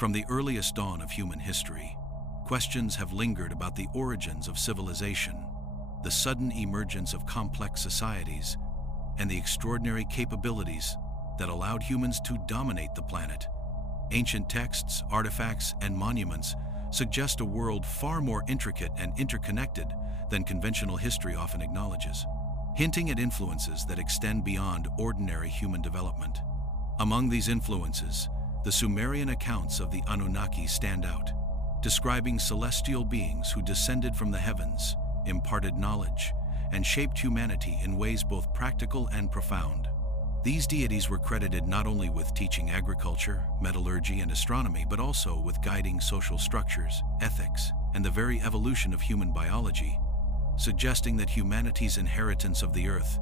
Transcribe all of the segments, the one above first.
From the earliest dawn of human history, questions have lingered about the origins of civilization, the sudden emergence of complex societies, and the extraordinary capabilities that allowed humans to dominate the planet. Ancient texts, artifacts, and monuments suggest a world far more intricate and interconnected than conventional history often acknowledges, hinting at influences that extend beyond ordinary human development. Among these influences, the Sumerian accounts of the Anunnaki stand out, describing celestial beings who descended from the heavens, imparted knowledge, and shaped humanity in ways both practical and profound. These deities were credited not only with teaching agriculture, metallurgy, and astronomy, but also with guiding social structures, ethics, and the very evolution of human biology, suggesting that humanity's inheritance of the earth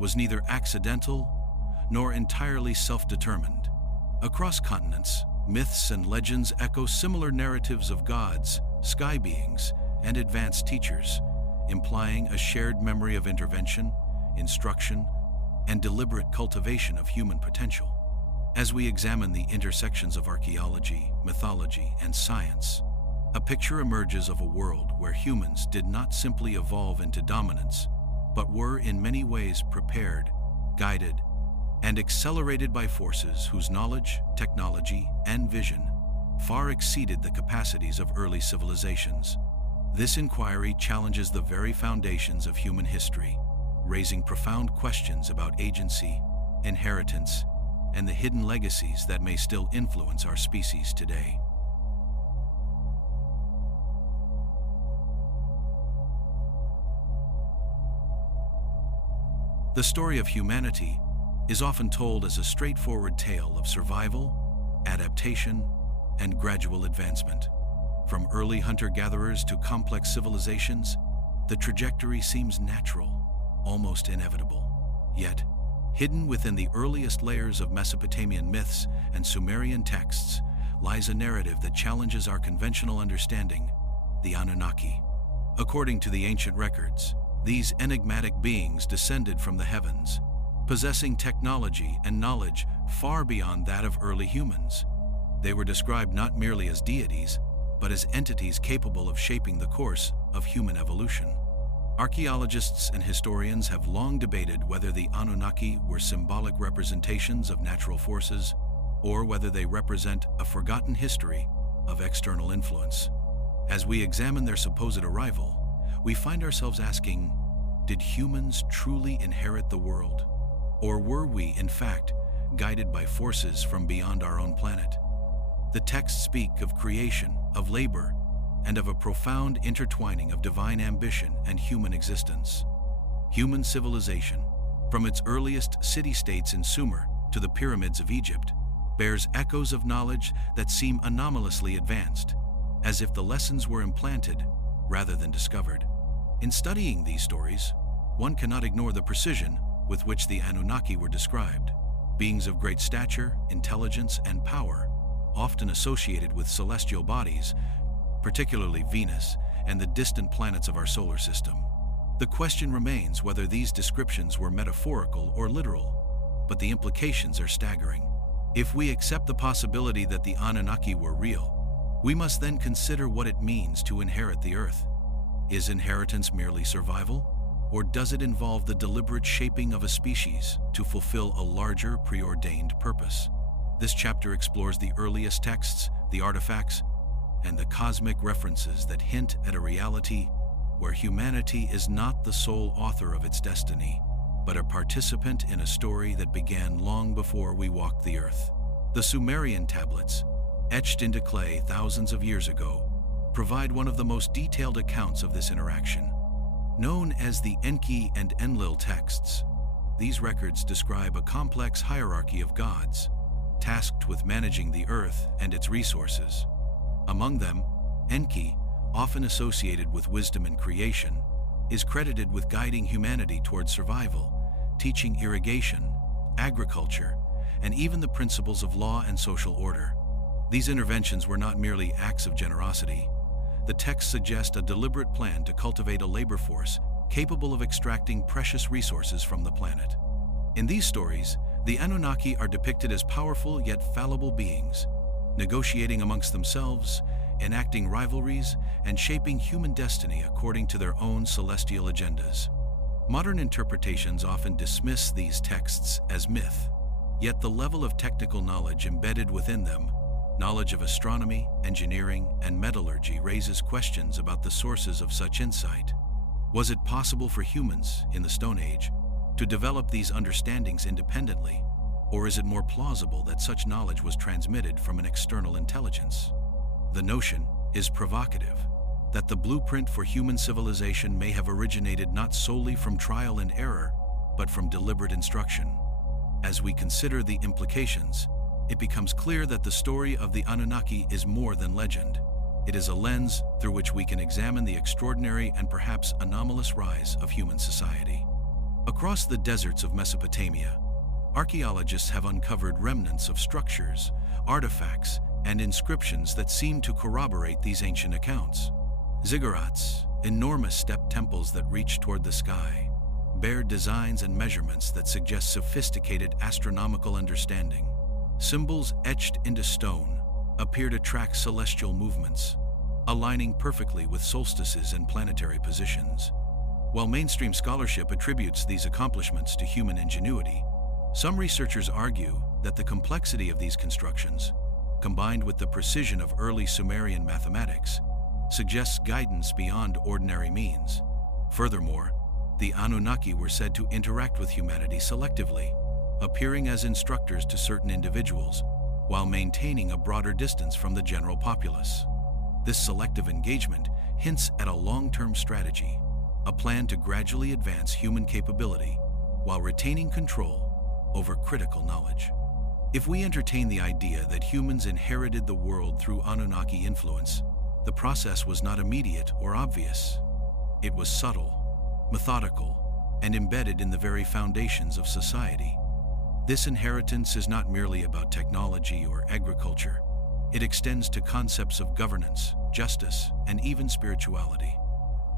was neither accidental nor entirely self-determined. Across continents, myths and legends echo similar narratives of gods, sky beings, and advanced teachers, implying a shared memory of intervention, instruction, and deliberate cultivation of human potential. As we examine the intersections of archaeology, mythology, and science, a picture emerges of a world where humans did not simply evolve into dominance, but were in many ways prepared, guided, and accelerated by forces whose knowledge, technology, and vision far exceeded the capacities of early civilizations. This inquiry challenges the very foundations of human history, raising profound questions about agency, inheritance, and the hidden legacies that may still influence our species today. The story of humanity is often told as a straightforward tale of survival, adaptation, and gradual advancement. From early hunter-gatherers to complex civilizations, the trajectory seems natural, almost inevitable. Yet, hidden within the earliest layers of Mesopotamian myths and Sumerian texts lies a narrative that challenges our conventional understanding, the Anunnaki. According to the ancient records, these enigmatic beings descended from the heavens, possessing technology and knowledge far beyond that of early humans. They were described not merely as deities, but as entities capable of shaping the course of human evolution. Archaeologists and historians have long debated whether the Anunnaki were symbolic representations of natural forces, or whether they represent a forgotten history of external influence. As we examine their supposed arrival, we find ourselves asking, did humans truly inherit the world? Or were we, in fact, guided by forces from beyond our own planet? The texts speak of creation, of labor, and of a profound intertwining of divine ambition and human existence. Human civilization, from its earliest city-states in Sumer to the pyramids of Egypt, bears echoes of knowledge that seem anomalously advanced, as if the lessons were implanted rather than discovered. In studying these stories, one cannot ignore the precision with which the Anunnaki were described, beings of great stature, intelligence, and power, often associated with celestial bodies, particularly Venus and the distant planets of our solar system. The question remains whether these descriptions were metaphorical or literal, but the implications are staggering. If we accept the possibility that the Anunnaki were real, we must then consider what it means to inherit the Earth. Is inheritance merely survival? Or does it involve the deliberate shaping of a species to fulfill a larger preordained purpose? This chapter explores the earliest texts, the artifacts, and the cosmic references that hint at a reality where humanity is not the sole author of its destiny, but a participant in a story that began long before we walked the earth. The Sumerian tablets, etched into clay thousands of years ago, provide one of the most detailed accounts of this interaction. Known as the Enki and Enlil texts, these records describe a complex hierarchy of gods, tasked with managing the earth and its resources. Among them, Enki, often associated with wisdom and creation, is credited with guiding humanity towards survival, teaching irrigation, agriculture, and even the principles of law and social order. These interventions were not merely acts of generosity. The texts suggest a deliberate plan to cultivate a labor force capable of extracting precious resources from the planet. In these stories, the Anunnaki are depicted as powerful yet fallible beings, negotiating amongst themselves, enacting rivalries, and shaping human destiny according to their own celestial agendas. Modern interpretations often dismiss these texts as myth, yet the level of technical knowledge embedded within them, knowledge of astronomy, engineering, and metallurgy, raises questions about the sources of such insight. Was it possible for humans, in the Stone Age, to develop these understandings independently, or is it more plausible that such knowledge was transmitted from an external intelligence? The notion is provocative, that the blueprint for human civilization may have originated not solely from trial and error, but from deliberate instruction. As we consider the implications, it becomes clear that the story of the Anunnaki is more than legend. It is a lens through which we can examine the extraordinary and perhaps anomalous rise of human society. Across the deserts of Mesopotamia, archaeologists have uncovered remnants of structures, artifacts, and inscriptions that seem to corroborate these ancient accounts. Ziggurats, enormous step temples that reach toward the sky, bear designs and measurements that suggest sophisticated astronomical understanding. Symbols etched into stone appear to track celestial movements, aligning perfectly with solstices and planetary positions. While mainstream scholarship attributes these accomplishments to human ingenuity, some researchers argue that the complexity of these constructions, combined with the precision of early Sumerian mathematics, suggests guidance beyond ordinary means. Furthermore, the Anunnaki were said to interact with humanity selectively, appearing as instructors to certain individuals, while maintaining a broader distance from the general populace. This selective engagement hints at a long-term strategy, a plan to gradually advance human capability while retaining control over critical knowledge. If we entertain the idea that humans inherited the world through Anunnaki influence, the process was not immediate or obvious. It was subtle, methodical, and embedded in the very foundations of society. This inheritance is not merely about technology or agriculture. It extends to concepts of governance, justice, and even spirituality.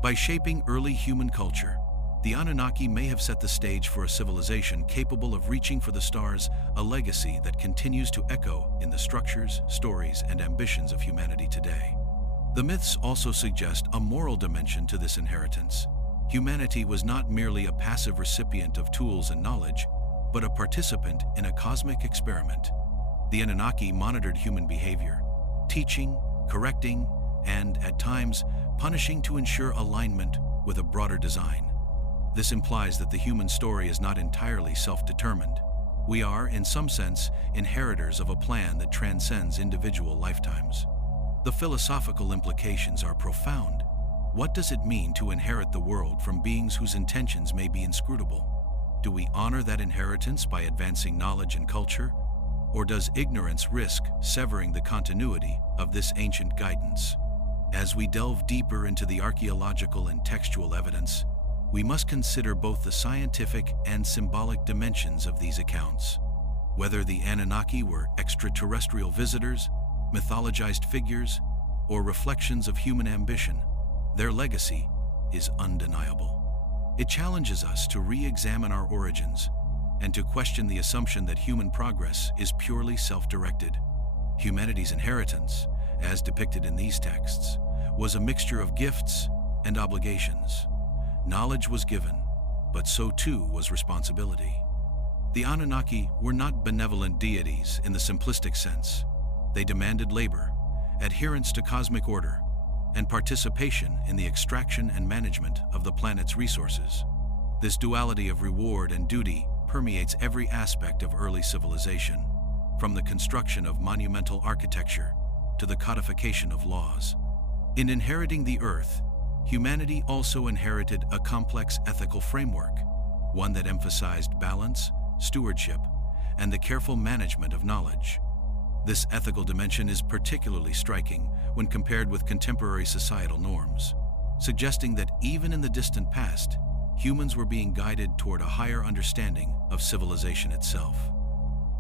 By shaping early human culture, the Anunnaki may have set the stage for a civilization capable of reaching for the stars, a legacy that continues to echo in the structures, stories, and ambitions of humanity today. The myths also suggest a moral dimension to this inheritance. Humanity was not merely a passive recipient of tools and knowledge, but a participant in a cosmic experiment. The Anunnaki monitored human behavior, teaching, correcting, and, at times, punishing to ensure alignment with a broader design. This implies that the human story is not entirely self-determined. We are, in some sense, inheritors of a plan that transcends individual lifetimes. The philosophical implications are profound. What does it mean to inherit the world from beings whose intentions may be inscrutable? Do we honor that inheritance by advancing knowledge and culture? Or does ignorance risk severing the continuity of this ancient guidance? As we delve deeper into the archaeological and textual evidence, we must consider both the scientific and symbolic dimensions of these accounts. Whether the Anunnaki were extraterrestrial visitors, mythologized figures, or reflections of human ambition, their legacy is undeniable. It challenges us to re-examine our origins and to question the assumption that human progress is purely self-directed. Humanity's inheritance, as depicted in these texts, was a mixture of gifts and obligations. Knowledge was given, but so too was responsibility. The Anunnaki were not benevolent deities in the simplistic sense. They demanded labor, adherence to cosmic order, and participation in the extraction and management of the planet's resources. This duality of reward and duty permeates every aspect of early civilization, from the construction of monumental architecture to the codification of laws. In inheriting the earth, humanity also inherited a complex ethical framework, one that emphasized balance, stewardship, and the careful management of knowledge. This ethical dimension is particularly striking when compared with contemporary societal norms, suggesting that even in the distant past, humans were being guided toward a higher understanding of civilization itself.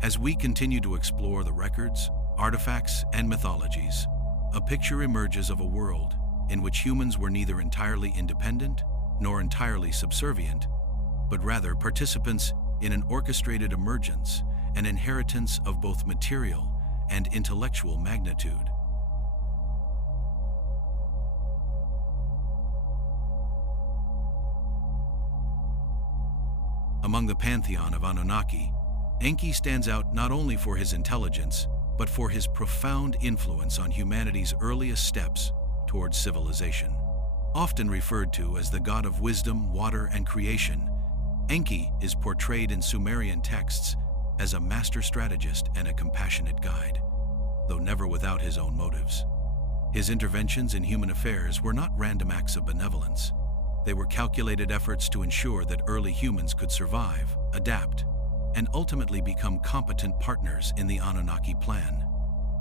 As we continue to explore the records, artifacts, and mythologies, a picture emerges of a world in which humans were neither entirely independent nor entirely subservient, but rather participants in an orchestrated emergence, an inheritance of both material and intellectual magnitude. Among the pantheon of Anunnaki, Enki stands out not only for his intelligence, but for his profound influence on humanity's earliest steps towards civilization. Often referred to as the god of wisdom, water, and creation, Enki is portrayed in Sumerian texts as a master strategist and a compassionate guide, though never without his own motives. His interventions in human affairs were not random acts of benevolence. They were calculated efforts to ensure that early humans could survive, adapt, and ultimately become competent partners in the Anunnaki plan.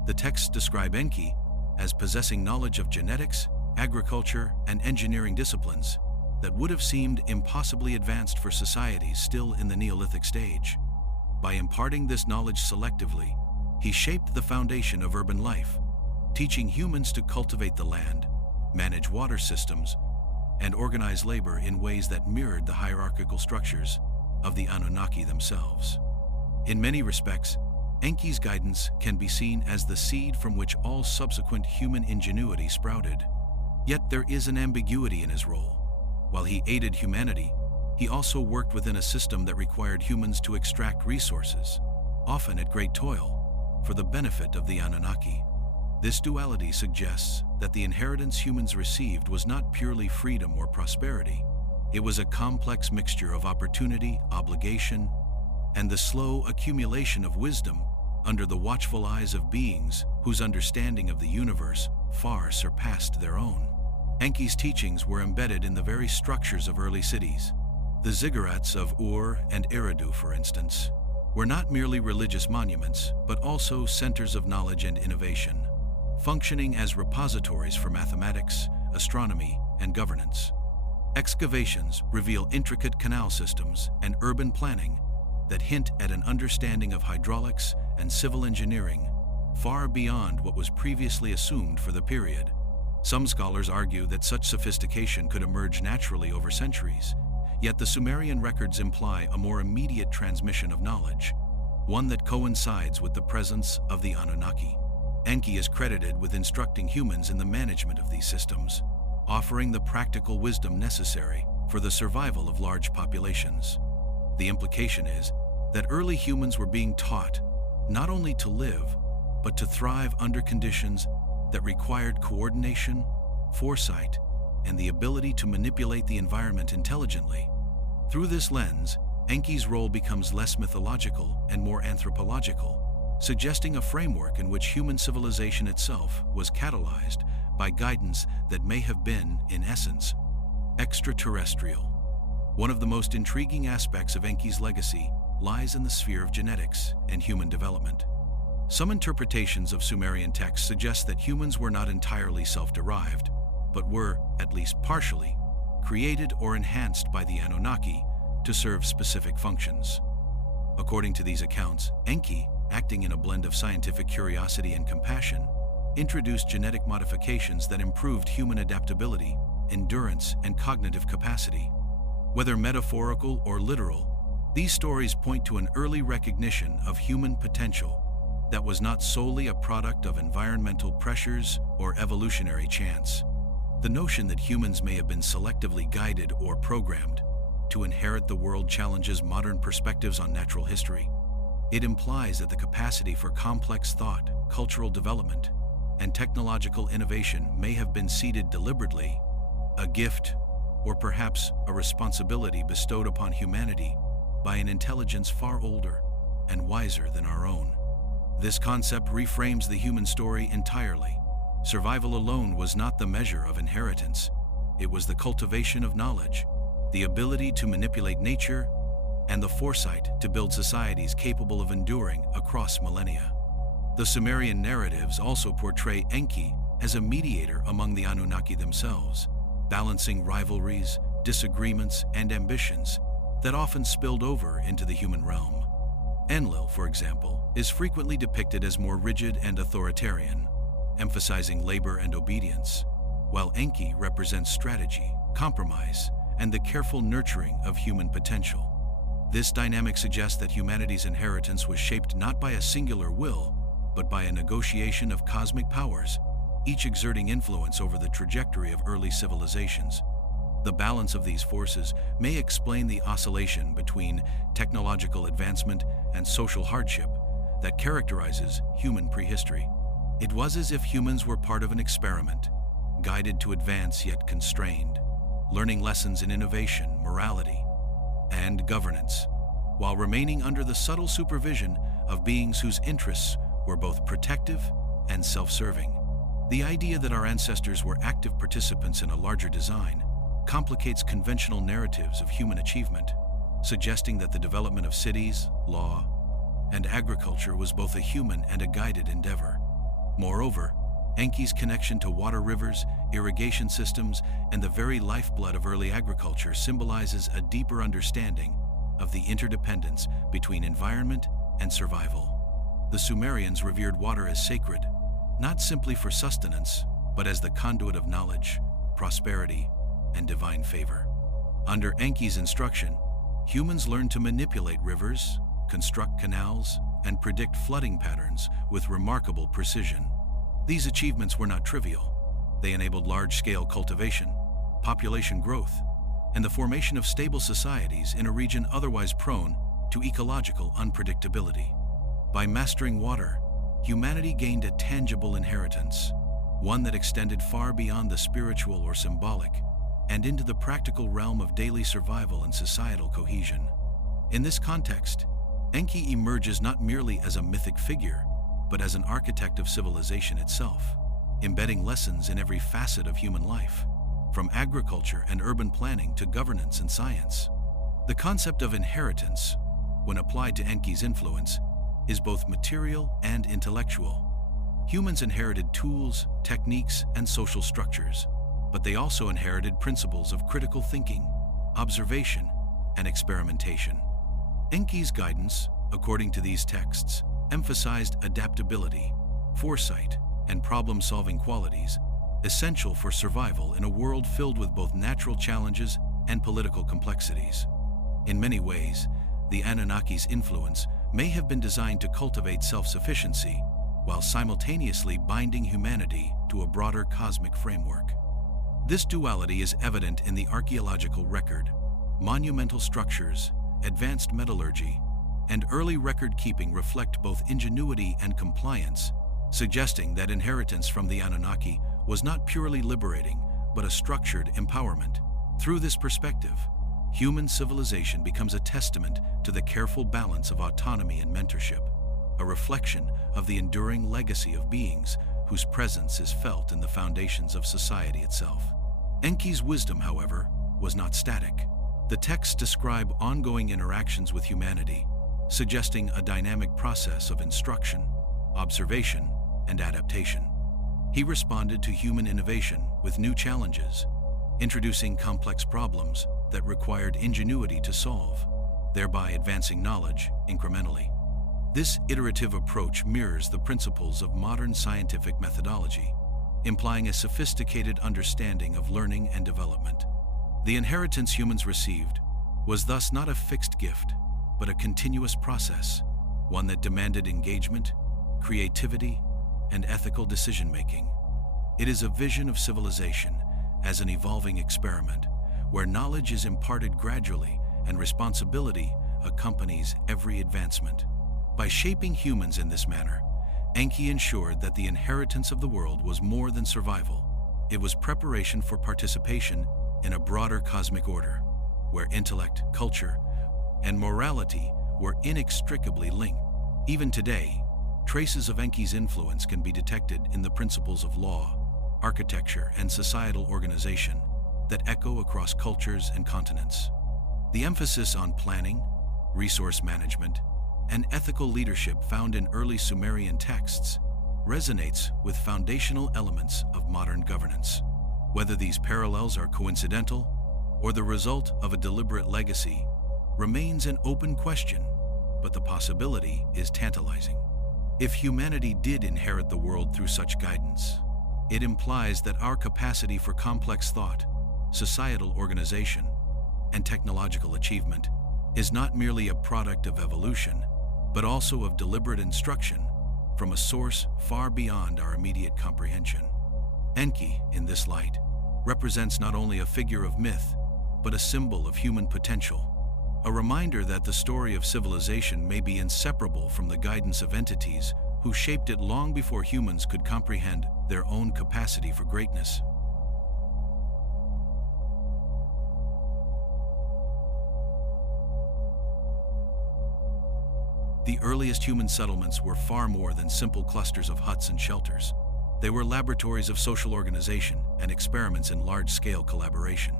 The texts describe Enki as possessing knowledge of genetics, agriculture, and engineering disciplines that would have seemed impossibly advanced for societies still in the Neolithic stage. By imparting this knowledge selectively, he shaped the foundation of urban life, teaching humans to cultivate the land, manage water systems, and organize labor in ways that mirrored the hierarchical structures of the Anunnaki themselves. In many respects, Enki's guidance can be seen as the seed from which all subsequent human ingenuity sprouted. Yet there is an ambiguity in his role. While he aided humanity, he also worked within a system that required humans to extract resources, often at great toil, for the benefit of the Anunnaki. This duality suggests that the inheritance humans received was not purely freedom or prosperity. It was a complex mixture of opportunity, obligation, and the slow accumulation of wisdom under the watchful eyes of beings whose understanding of the universe far surpassed their own. Enki's teachings were embedded in the very structures of early cities. The ziggurats of Ur and Eridu, for instance, were not merely religious monuments, but also centers of knowledge and innovation, functioning as repositories for mathematics, astronomy, and governance. Excavations reveal intricate canal systems and urban planning that hint at an understanding of hydraulics and civil engineering far beyond what was previously assumed for the period. Some scholars argue that such sophistication could emerge naturally over centuries, yet the Sumerian records imply a more immediate transmission of knowledge, one that coincides with the presence of the Anunnaki. Enki is credited with instructing humans in the management of these systems, offering the practical wisdom necessary for the survival of large populations. The implication is that early humans were being taught not only to live, but to thrive under conditions that required coordination, foresight, and the ability to manipulate the environment intelligently. Through this lens, Enki's role becomes less mythological and more anthropological, suggesting a framework in which human civilization itself was catalyzed by guidance that may have been, in essence, extraterrestrial. One of the most intriguing aspects of Enki's legacy lies in the sphere of genetics and human development. Some interpretations of Sumerian texts suggest that humans were not entirely self-derived, but were, at least partially, created or enhanced by the Anunnaki to serve specific functions. According to these accounts, Enki, acting in a blend of scientific curiosity and compassion, introduced genetic modifications that improved human adaptability, endurance, and cognitive capacity. Whether metaphorical or literal, these stories point to an early recognition of human potential that was not solely a product of environmental pressures or evolutionary chance. The notion that humans may have been selectively guided or programmed to inherit the world challenges modern perspectives on natural history. It implies that the capacity for complex thought, cultural development, and technological innovation may have been seeded deliberately, a gift, or perhaps a responsibility bestowed upon humanity by an intelligence far older and wiser than our own. This concept reframes the human story entirely. Survival alone was not the measure of inheritance. It was the cultivation of knowledge, the ability to manipulate nature, and the foresight to build societies capable of enduring across millennia. The Sumerian narratives also portray Enki as a mediator among the Anunnaki themselves, balancing rivalries, disagreements, and ambitions that often spilled over into the human realm. Enlil, for example, is frequently depicted as more rigid and authoritarian, emphasizing labor and obedience, while Enki represents strategy, compromise, and the careful nurturing of human potential. This dynamic suggests that humanity's inheritance was shaped not by a singular will, but by a negotiation of cosmic powers, each exerting influence over the trajectory of early civilizations. The balance of these forces may explain the oscillation between technological advancement and social hardship that characterizes human prehistory. It was as if humans were part of an experiment, guided to advance yet constrained, learning lessons in innovation, morality, and governance, while remaining under the subtle supervision of beings whose interests were both protective and self-serving. The idea that our ancestors were active participants in a larger design complicates conventional narratives of human achievement, suggesting that the development of cities, law, and agriculture was both a human and a guided endeavor. Moreover, Enki's connection to water rivers, irrigation systems, and the very lifeblood of early agriculture symbolizes a deeper understanding of the interdependence between environment and survival. The Sumerians revered water as sacred, not simply for sustenance, but as the conduit of knowledge, prosperity, and divine favor. Under Enki's instruction, humans learned to manipulate rivers, construct canals, and predict flooding patterns with remarkable precision. These achievements were not trivial. They enabled large-scale cultivation, population growth, and the formation of stable societies in a region otherwise prone to ecological unpredictability. By mastering water, humanity gained a tangible inheritance, one that extended far beyond the spiritual or symbolic and into the practical realm of daily survival and societal cohesion. In this context, Enki emerges not merely as a mythic figure, but as an architect of civilization itself, embedding lessons in every facet of human life, from agriculture and urban planning to governance and science. The concept of inheritance, when applied to Enki's influence, is both material and intellectual. Humans inherited tools, techniques, and social structures, but they also inherited principles of critical thinking, observation, and experimentation. Enki's guidance, according to these texts, emphasized adaptability, foresight, and problem-solving qualities, essential for survival in a world filled with both natural challenges and political complexities. In many ways, the Anunnaki's influence may have been designed to cultivate self-sufficiency, while simultaneously binding humanity to a broader cosmic framework. This duality is evident in the archaeological record. Monumental structures, advanced metallurgy, and early record-keeping reflect both ingenuity and compliance, suggesting that inheritance from the Anunnaki was not purely liberating, but a structured empowerment. Through this perspective, human civilization becomes a testament to the careful balance of autonomy and mentorship, a reflection of the enduring legacy of beings whose presence is felt in the foundations of society itself. Enki's wisdom, however, was not static. The texts describe ongoing interactions with humanity, suggesting a dynamic process of instruction, observation, and adaptation. He responded to human innovation with new challenges, introducing complex problems that required ingenuity to solve, thereby advancing knowledge incrementally. This iterative approach mirrors the principles of modern scientific methodology, implying a sophisticated understanding of learning and development. The inheritance humans received was thus not a fixed gift, but a continuous process, one that demanded engagement, creativity, and ethical decision-making. It is a vision of civilization as an evolving experiment, where knowledge is imparted gradually and responsibility accompanies every advancement. By shaping humans in this manner, Enki ensured that the inheritance of the world was more than survival. It was preparation for participation in a broader cosmic order, where intellect, culture, and morality were inextricably linked. Even today, traces of Enki's influence can be detected in the principles of law, architecture, and societal organization that echo across cultures and continents. The emphasis on planning, resource management, and ethical leadership found in early Sumerian texts resonates with foundational elements of modern governance. Whether these parallels are coincidental or the result of a deliberate legacy remains an open question, but the possibility is tantalizing. If humanity did inherit the world through such guidance, it implies that our capacity for complex thought, societal organization, and technological achievement is not merely a product of evolution, but also of deliberate instruction from a source far beyond our immediate comprehension. Enki, in this light, represents not only a figure of myth, but a symbol of human potential, a reminder that the story of civilization may be inseparable from the guidance of entities who shaped it long before humans could comprehend their own capacity for greatness. The earliest human settlements were far more than simple clusters of huts and shelters. They were laboratories of social organization and experiments in large-scale collaboration.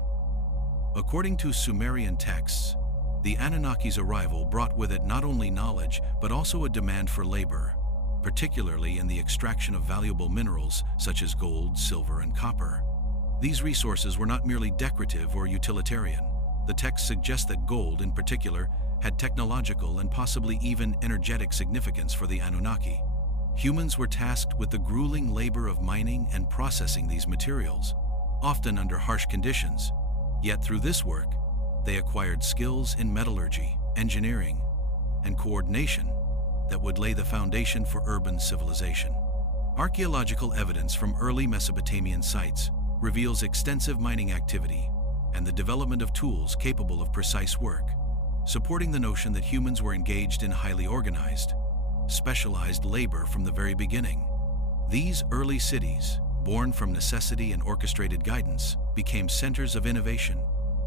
According to Sumerian texts, the Anunnaki's arrival brought with it not only knowledge, but also a demand for labor, particularly in the extraction of valuable minerals such as gold, silver, and copper. These resources were not merely decorative or utilitarian. The text suggests that gold, in particular, had technological and possibly even energetic significance for the Anunnaki. Humans were tasked with the grueling labor of mining and processing these materials, often under harsh conditions. Yet through this work, they acquired skills in metallurgy, engineering, and coordination that would lay the foundation for urban civilization. Archaeological evidence from early Mesopotamian sites reveals extensive mining activity and the development of tools capable of precise work, supporting the notion that humans were engaged in highly organized, specialized labor from the very beginning. These early cities, born from necessity and orchestrated guidance, became centers of innovation,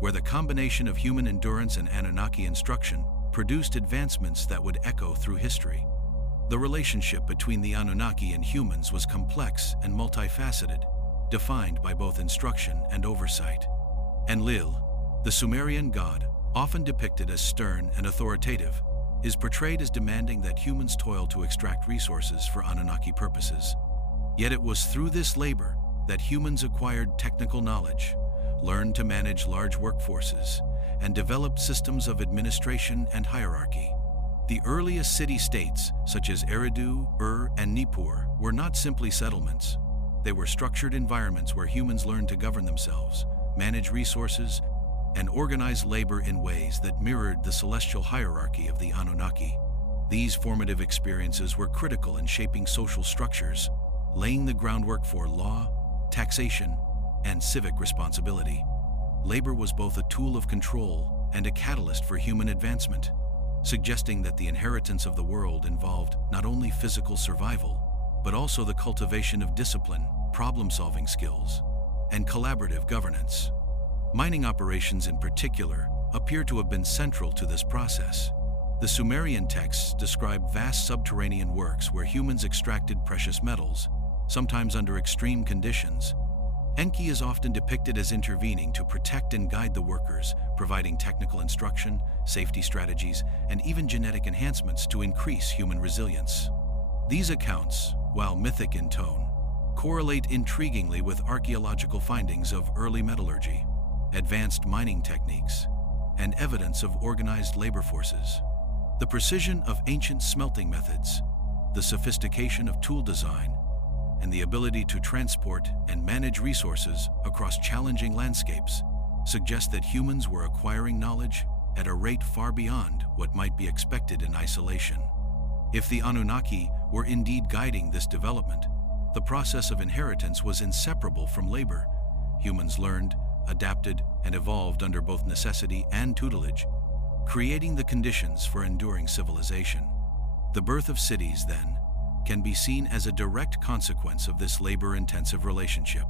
where the combination of human endurance and Anunnaki instruction produced advancements that would echo through history. The relationship between the Anunnaki and humans was complex and multifaceted, defined by both instruction and oversight. Enlil, the Sumerian god, often depicted as stern and authoritative, is portrayed as demanding that humans toil to extract resources for Anunnaki purposes. Yet it was through this labor that humans acquired technical knowledge, learned to manage large workforces, and developed systems of administration and hierarchy. The earliest city-states, such as Eridu, Ur, and Nippur, were not simply settlements. They were structured environments where humans learned to govern themselves, manage resources, and organize labor in ways that mirrored the celestial hierarchy of the Anunnaki. These formative experiences were critical in shaping social structures, laying the groundwork for law, taxation, and civic responsibility. Labor was both a tool of control and a catalyst for human advancement, suggesting that the inheritance of the world involved not only physical survival, but also the cultivation of discipline, problem-solving skills, and collaborative governance. Mining operations in particular appear to have been central to this process. The Sumerian texts describe vast subterranean works where humans extracted precious metals, sometimes under extreme conditions. Enki is often depicted as intervening to protect and guide the workers, providing technical instruction, safety strategies, and even genetic enhancements to increase human resilience. These accounts, while mythic in tone, correlate intriguingly with archaeological findings of early metallurgy, advanced mining techniques, and evidence of organized labor forces. The precision of ancient smelting methods, the sophistication of tool design, and the ability to transport and manage resources across challenging landscapes suggest that humans were acquiring knowledge at a rate far beyond what might be expected in isolation. If the Anunnaki were indeed guiding this development, the process of inheritance was inseparable from labor. Humans learned, adapted, and evolved under both necessity and tutelage, creating the conditions for enduring civilization. The birth of cities, then, can be seen as a direct consequence of this labor-intensive relationship.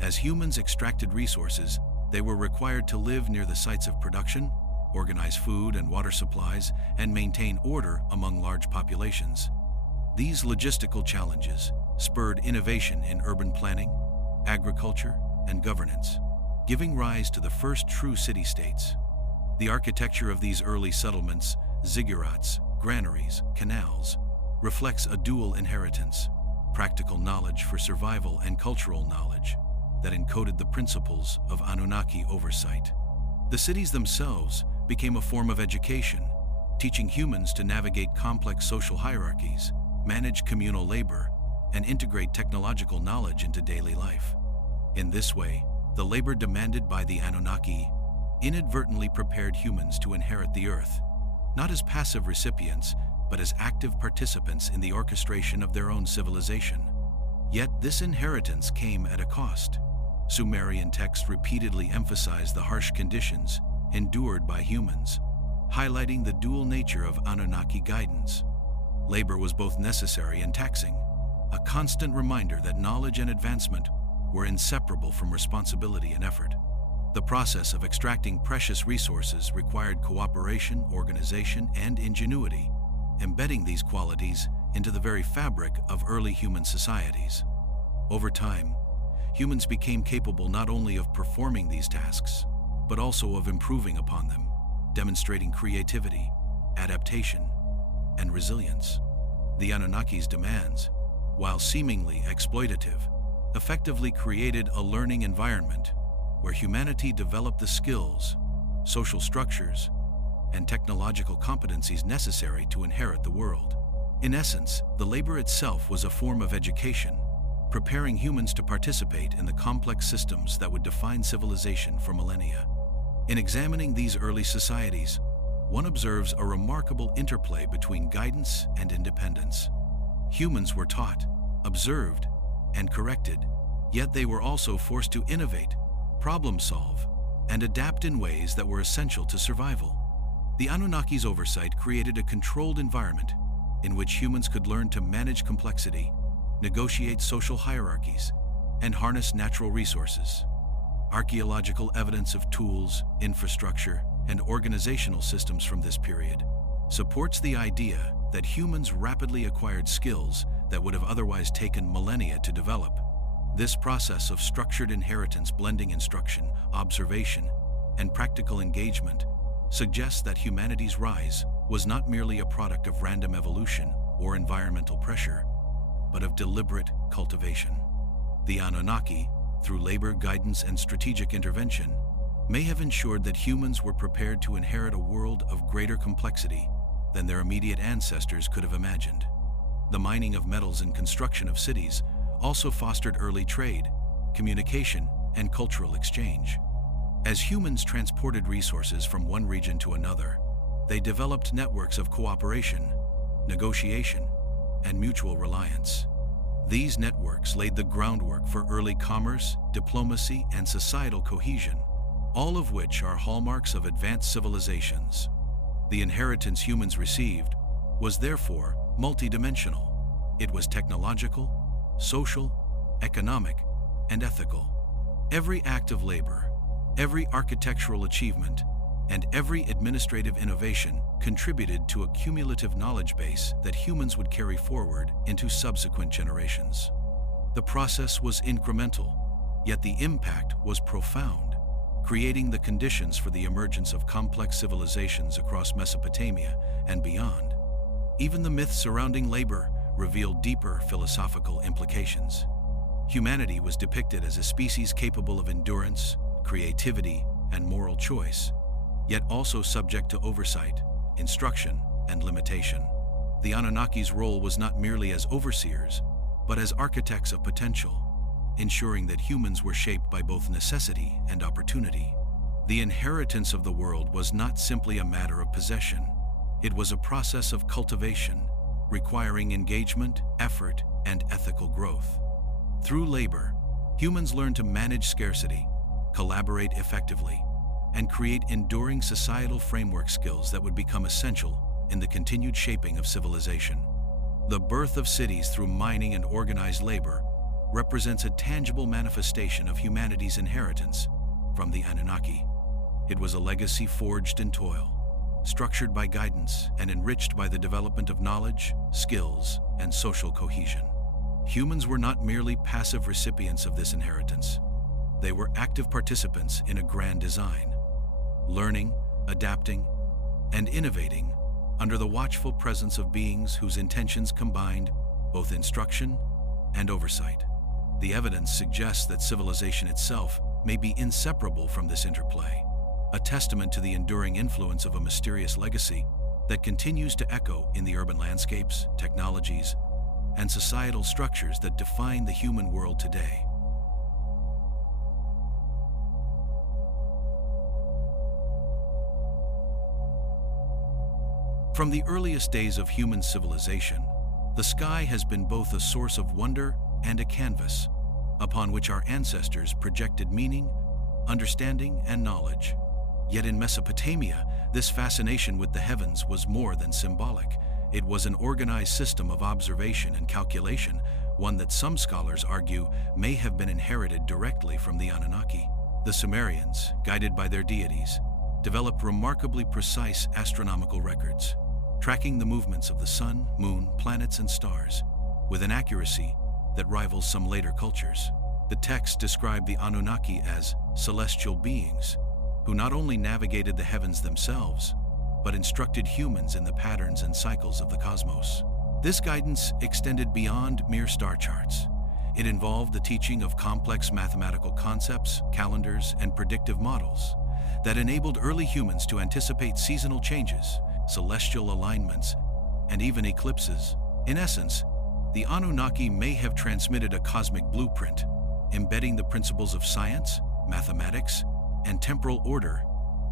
As humans extracted resources, they were required to live near the sites of production, organize food and water supplies, and maintain order among large populations. These logistical challenges spurred innovation in urban planning, agriculture, and governance, giving rise to the first true city-states. The architecture of these early settlements, ziggurats, granaries, canals, reflects a dual inheritance: practical knowledge for survival and cultural knowledge that encoded the principles of Anunnaki oversight. The cities themselves became a form of education, teaching humans to navigate complex social hierarchies, manage communal labor, and integrate technological knowledge into daily life. In this way, the labor demanded by the Anunnaki inadvertently prepared humans to inherit the earth, not as passive recipients, but as active participants in the orchestration of their own civilization. Yet this inheritance came at a cost. Sumerian texts repeatedly emphasize the harsh conditions endured by humans, highlighting the dual nature of Anunnaki guidance. Labor was both necessary and taxing, a constant reminder that knowledge and advancement were inseparable from responsibility and effort. The process of extracting precious resources required cooperation, organization, and ingenuity, embedding these qualities into the very fabric of early human societies. Over time, humans became capable not only of performing these tasks, but also of improving upon them, demonstrating creativity, adaptation, and resilience. The Anunnaki's demands, while seemingly exploitative, effectively created a learning environment where humanity developed the skills, social structures, and technological competencies necessary to inherit the world. In essence, the labor itself was a form of education, preparing humans to participate in the complex systems that would define civilization for millennia. In examining these early societies, one observes a remarkable interplay between guidance and independence. Humans were taught, observed, and corrected, yet they were also forced to innovate, problem solve, and adapt in ways that were essential to survival. The Anunnaki's oversight created a controlled environment in which humans could learn to manage complexity, negotiate social hierarchies, and harness natural resources. Archaeological evidence of tools, infrastructure, and organizational systems from this period supports the idea that humans rapidly acquired skills that would have otherwise taken millennia to develop. This process of structured inheritance, blending instruction, observation, and practical engagement suggests that humanity's rise was not merely a product of random evolution or environmental pressure, but of deliberate cultivation. The Anunnaki, through labor, guidance, and strategic intervention, may have ensured that humans were prepared to inherit a world of greater complexity than their immediate ancestors could have imagined. The mining of metals and construction of cities also fostered early trade, communication, and cultural exchange. As humans transported resources from one region to another, they developed networks of cooperation, negotiation, and mutual reliance. These networks laid the groundwork for early commerce, diplomacy, and societal cohesion, all of which are hallmarks of advanced civilizations. The inheritance humans received was therefore multidimensional. It was technological, social, economic, and ethical. Every act of labor, every architectural achievement, and every administrative innovation contributed to a cumulative knowledge base that humans would carry forward into subsequent generations. The process was incremental, yet the impact was profound, creating the conditions for the emergence of complex civilizations across Mesopotamia and beyond. Even the myths surrounding labor reveal deeper philosophical implications. Humanity was depicted as a species capable of endurance, creativity, and moral choice, yet also subject to oversight, instruction, and limitation. The Anunnaki's role was not merely as overseers, but as architects of potential, ensuring that humans were shaped by both necessity and opportunity. The inheritance of the world was not simply a matter of possession. It was a process of cultivation, requiring engagement, effort, and ethical growth. Through labor, humans learned to manage scarcity, collaborate effectively, and create enduring societal framework skills that would become essential in the continued shaping of civilization. The birth of cities through mining and organized labor represents a tangible manifestation of humanity's inheritance from the Anunnaki. It was a legacy forged in toil, structured by guidance and enriched by the development of knowledge, skills, and social cohesion. Humans were not merely passive recipients of this inheritance. They were active participants in a grand design, learning, adapting, and innovating under the watchful presence of beings whose intentions combined both instruction and oversight. The evidence suggests that civilization itself may be inseparable from this interplay, a testament to the enduring influence of a mysterious legacy that continues to echo in the urban landscapes, technologies, and societal structures that define the human world today. From the earliest days of human civilization, the sky has been both a source of wonder and a canvas upon which our ancestors projected meaning, understanding, and knowledge. Yet in Mesopotamia, this fascination with the heavens was more than symbolic. It was an organized system of observation and calculation, one that some scholars argue may have been inherited directly from the Anunnaki. The Sumerians, guided by their deities, developed remarkably precise astronomical records, tracking the movements of the sun, moon, planets, and stars with an accuracy that rivals some later cultures. The texts describe the Anunnaki as celestial beings who not only navigated the heavens themselves, but instructed humans in the patterns and cycles of the cosmos. This guidance extended beyond mere star charts. It involved the teaching of complex mathematical concepts, calendars, and predictive models that enabled early humans to anticipate seasonal changes, celestial alignments, and even eclipses. In essence, the Anunnaki may have transmitted a cosmic blueprint, embedding the principles of science, mathematics, and temporal order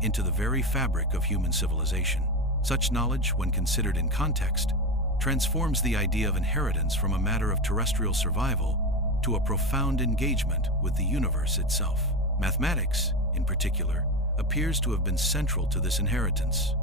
into the very fabric of human civilization. Such knowledge, when considered in context, transforms the idea of inheritance from a matter of terrestrial survival to a profound engagement with the universe itself. Mathematics, in particular, appears to have been central to this inheritance.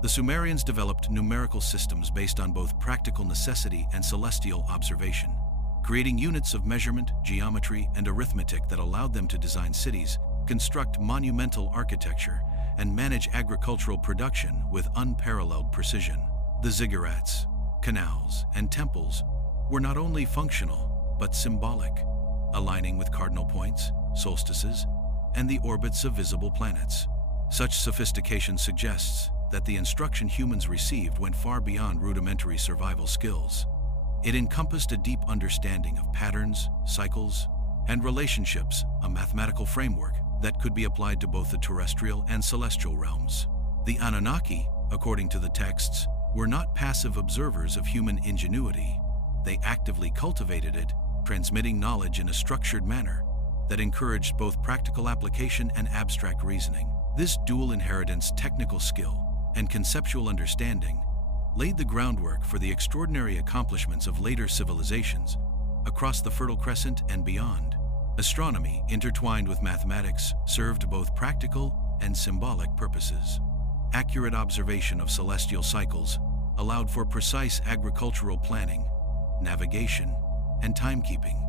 The Sumerians developed numerical systems based on both practical necessity and celestial observation, creating units of measurement, geometry, and arithmetic that allowed them to design cities, construct monumental architecture, and manage agricultural production with unparalleled precision. The ziggurats, canals, and temples were not only functional, but symbolic, aligning with cardinal points, solstices, and the orbits of visible planets. Such sophistication suggests that the instruction humans received went far beyond rudimentary survival skills. It encompassed a deep understanding of patterns, cycles, and relationships, a mathematical framework that could be applied to both the terrestrial and celestial realms. The Anunnaki, according to the texts, were not passive observers of human ingenuity. They actively cultivated it, transmitting knowledge in a structured manner that encouraged both practical application and abstract reasoning. This dual inheritance, technical skill and conceptual understanding, laid the groundwork for the extraordinary accomplishments of later civilizations across the Fertile Crescent and beyond. Astronomy, intertwined with mathematics, served both practical and symbolic purposes. Accurate observation of celestial cycles allowed for precise agricultural planning, navigation, and timekeeping,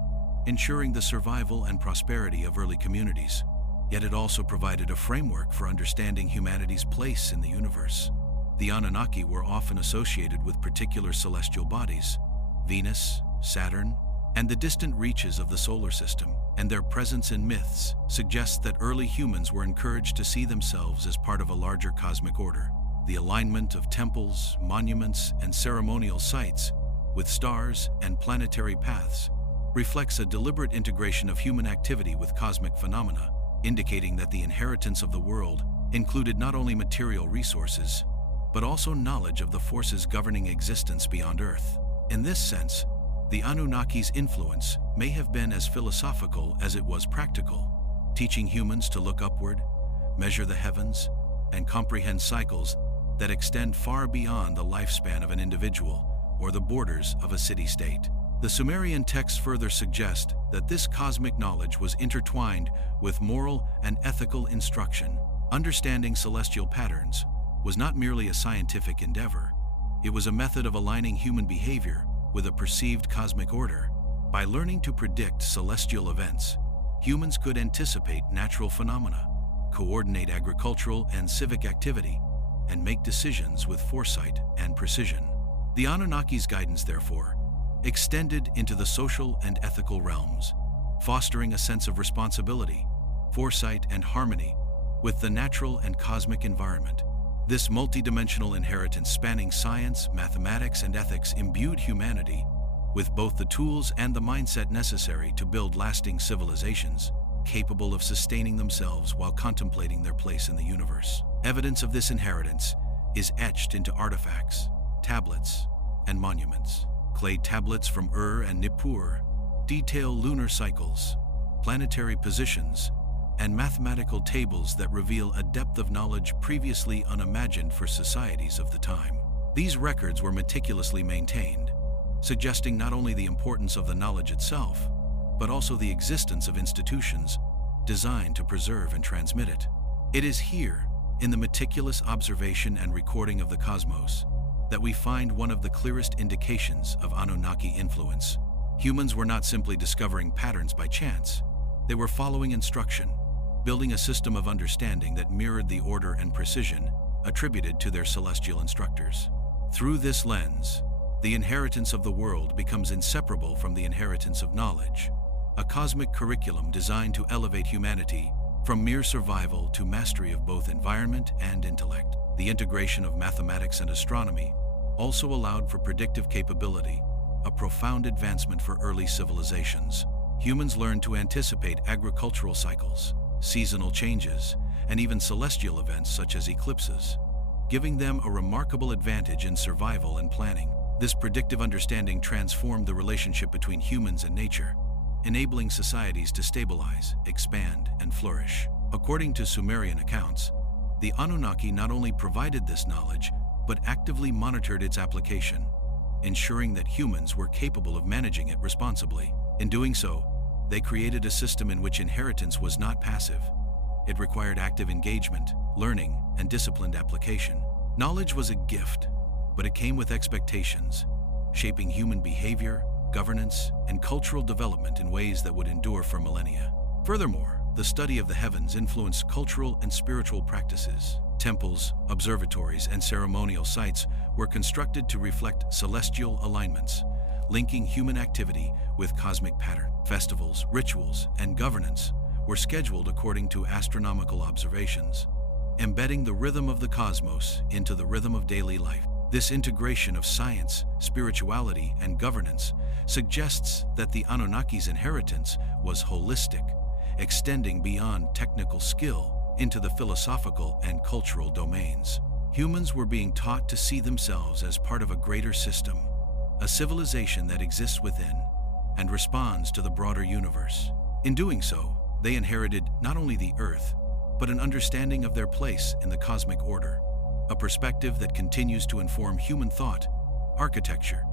ensuring the survival and prosperity of early communities. Yet it also provided a framework for understanding humanity's place in the universe. The Anunnaki were often associated with particular celestial bodies, Venus, Saturn, and the distant reaches of the solar system, and their presence in myths suggests that early humans were encouraged to see themselves as part of a larger cosmic order. The alignment of temples, monuments, and ceremonial sites with stars and planetary paths reflects a deliberate integration of human activity with cosmic phenomena, indicating that the inheritance of the world included not only material resources, but also knowledge of the forces governing existence beyond Earth. In this sense, the Anunnaki's influence may have been as philosophical as it was practical, teaching humans to look upward, measure the heavens, and comprehend cycles that extend far beyond the lifespan of an individual or the borders of a city-state. The Sumerian texts further suggest that this cosmic knowledge was intertwined with moral and ethical instruction. Understanding celestial patterns was not merely a scientific endeavor. It was a method of aligning human behavior with a perceived cosmic order. By learning to predict celestial events, humans could anticipate natural phenomena, coordinate agricultural and civic activity, and make decisions with foresight and precision. The Anunnaki's guidance, therefore, extended into the social and ethical realms, fostering a sense of responsibility, foresight, and harmony with the natural and cosmic environment. This multidimensional inheritance spanning science, mathematics, and ethics imbued humanity with both the tools and the mindset necessary to build lasting civilizations capable of sustaining themselves while contemplating their place in the universe. Evidence of this inheritance is etched into artifacts, tablets, and monuments. Clay tablets from Ur and Nippur detail lunar cycles, planetary positions, and mathematical tables that reveal a depth of knowledge previously unimagined for societies of the time. These records were meticulously maintained, suggesting not only the importance of the knowledge itself, but also the existence of institutions designed to preserve and transmit it. It is here, in the meticulous observation and recording of the cosmos, that we find one of the clearest indications of Anunnaki influence. Humans were not simply discovering patterns by chance. They were following instruction, building a system of understanding that mirrored the order and precision attributed to their celestial instructors. Through this lens, the inheritance of the world becomes inseparable from the inheritance of knowledge, a cosmic curriculum designed to elevate humanity from mere survival to mastery of both environment and intellect. The integration of mathematics and astronomy also allowed for predictive capability, a profound advancement for early civilizations. Humans learned to anticipate agricultural cycles, seasonal changes, and even celestial events such as eclipses, giving them a remarkable advantage in survival and planning. This predictive understanding transformed the relationship between humans and nature, enabling societies to stabilize, expand, and flourish. According to Sumerian accounts, the Anunnaki not only provided this knowledge, but actively monitored its application, ensuring that humans were capable of managing it responsibly. In doing so, they created a system in which inheritance was not passive. It required active engagement, learning, and disciplined application. Knowledge was a gift, but it came with expectations, shaping human behavior, governance, and cultural development in ways that would endure for millennia. Furthermore, the study of the heavens influenced cultural and spiritual practices. Temples, observatories, and ceremonial sites were constructed to reflect celestial alignments, linking human activity with cosmic pattern. Festivals, rituals, and governance were scheduled according to astronomical observations, embedding the rhythm of the cosmos into the rhythm of daily life. This integration of science, spirituality, and governance suggests that the Anunnaki's inheritance was holistic, extending beyond technical skill into the philosophical and cultural domains. Humans were being taught to see themselves as part of a greater system, a civilization that exists within and responds to the broader universe. In doing so, they inherited not only the Earth, but an understanding of their place in the cosmic order, a perspective that continues to inform human thought, architecture,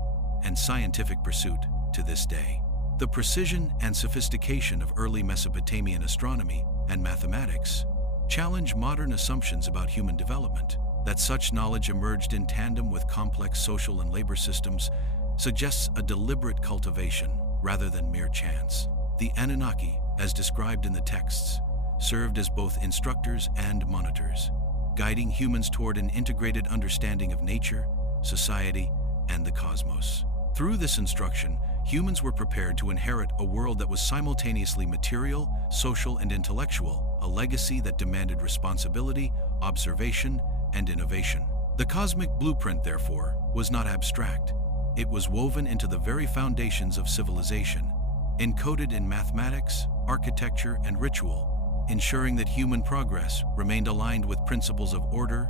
and scientific pursuit to this day. The precision and sophistication of early Mesopotamian astronomy and mathematics challenge modern assumptions about human development. That such knowledge emerged in tandem with complex social and labor systems suggests a deliberate cultivation rather than mere chance. The Anunnaki, as described in the texts, served as both instructors and monitors, guiding humans toward an integrated understanding of nature, society, and the cosmos. Through this instruction, humans were prepared to inherit a world that was simultaneously material, social, and intellectual, a legacy that demanded responsibility, observation, and innovation. The cosmic blueprint, therefore, was not abstract. It was woven into the very foundations of civilization, encoded in mathematics, architecture, and ritual, ensuring that human progress remained aligned with principles of order,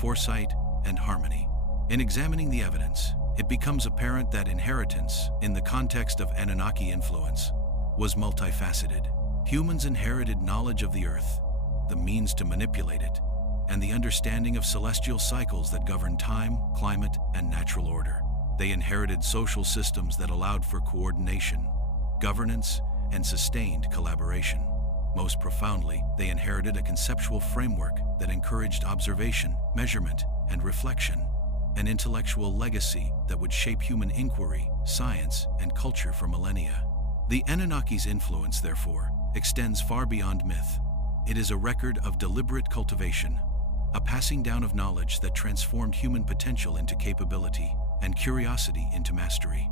foresight, and harmony. In examining the evidence, it becomes apparent that inheritance, in the context of Anunnaki influence, was multifaceted. Humans inherited knowledge of the Earth, the means to manipulate it, and the understanding of celestial cycles that govern time, climate, and natural order. They inherited social systems that allowed for coordination, governance, and sustained collaboration. Most profoundly, they inherited a conceptual framework that encouraged observation, measurement, and reflection, an intellectual legacy that would shape human inquiry, science, and culture for millennia. The Anunnaki's influence, therefore, extends far beyond myth. It is a record of deliberate cultivation, a passing down of knowledge that transformed human potential into capability and curiosity into mastery.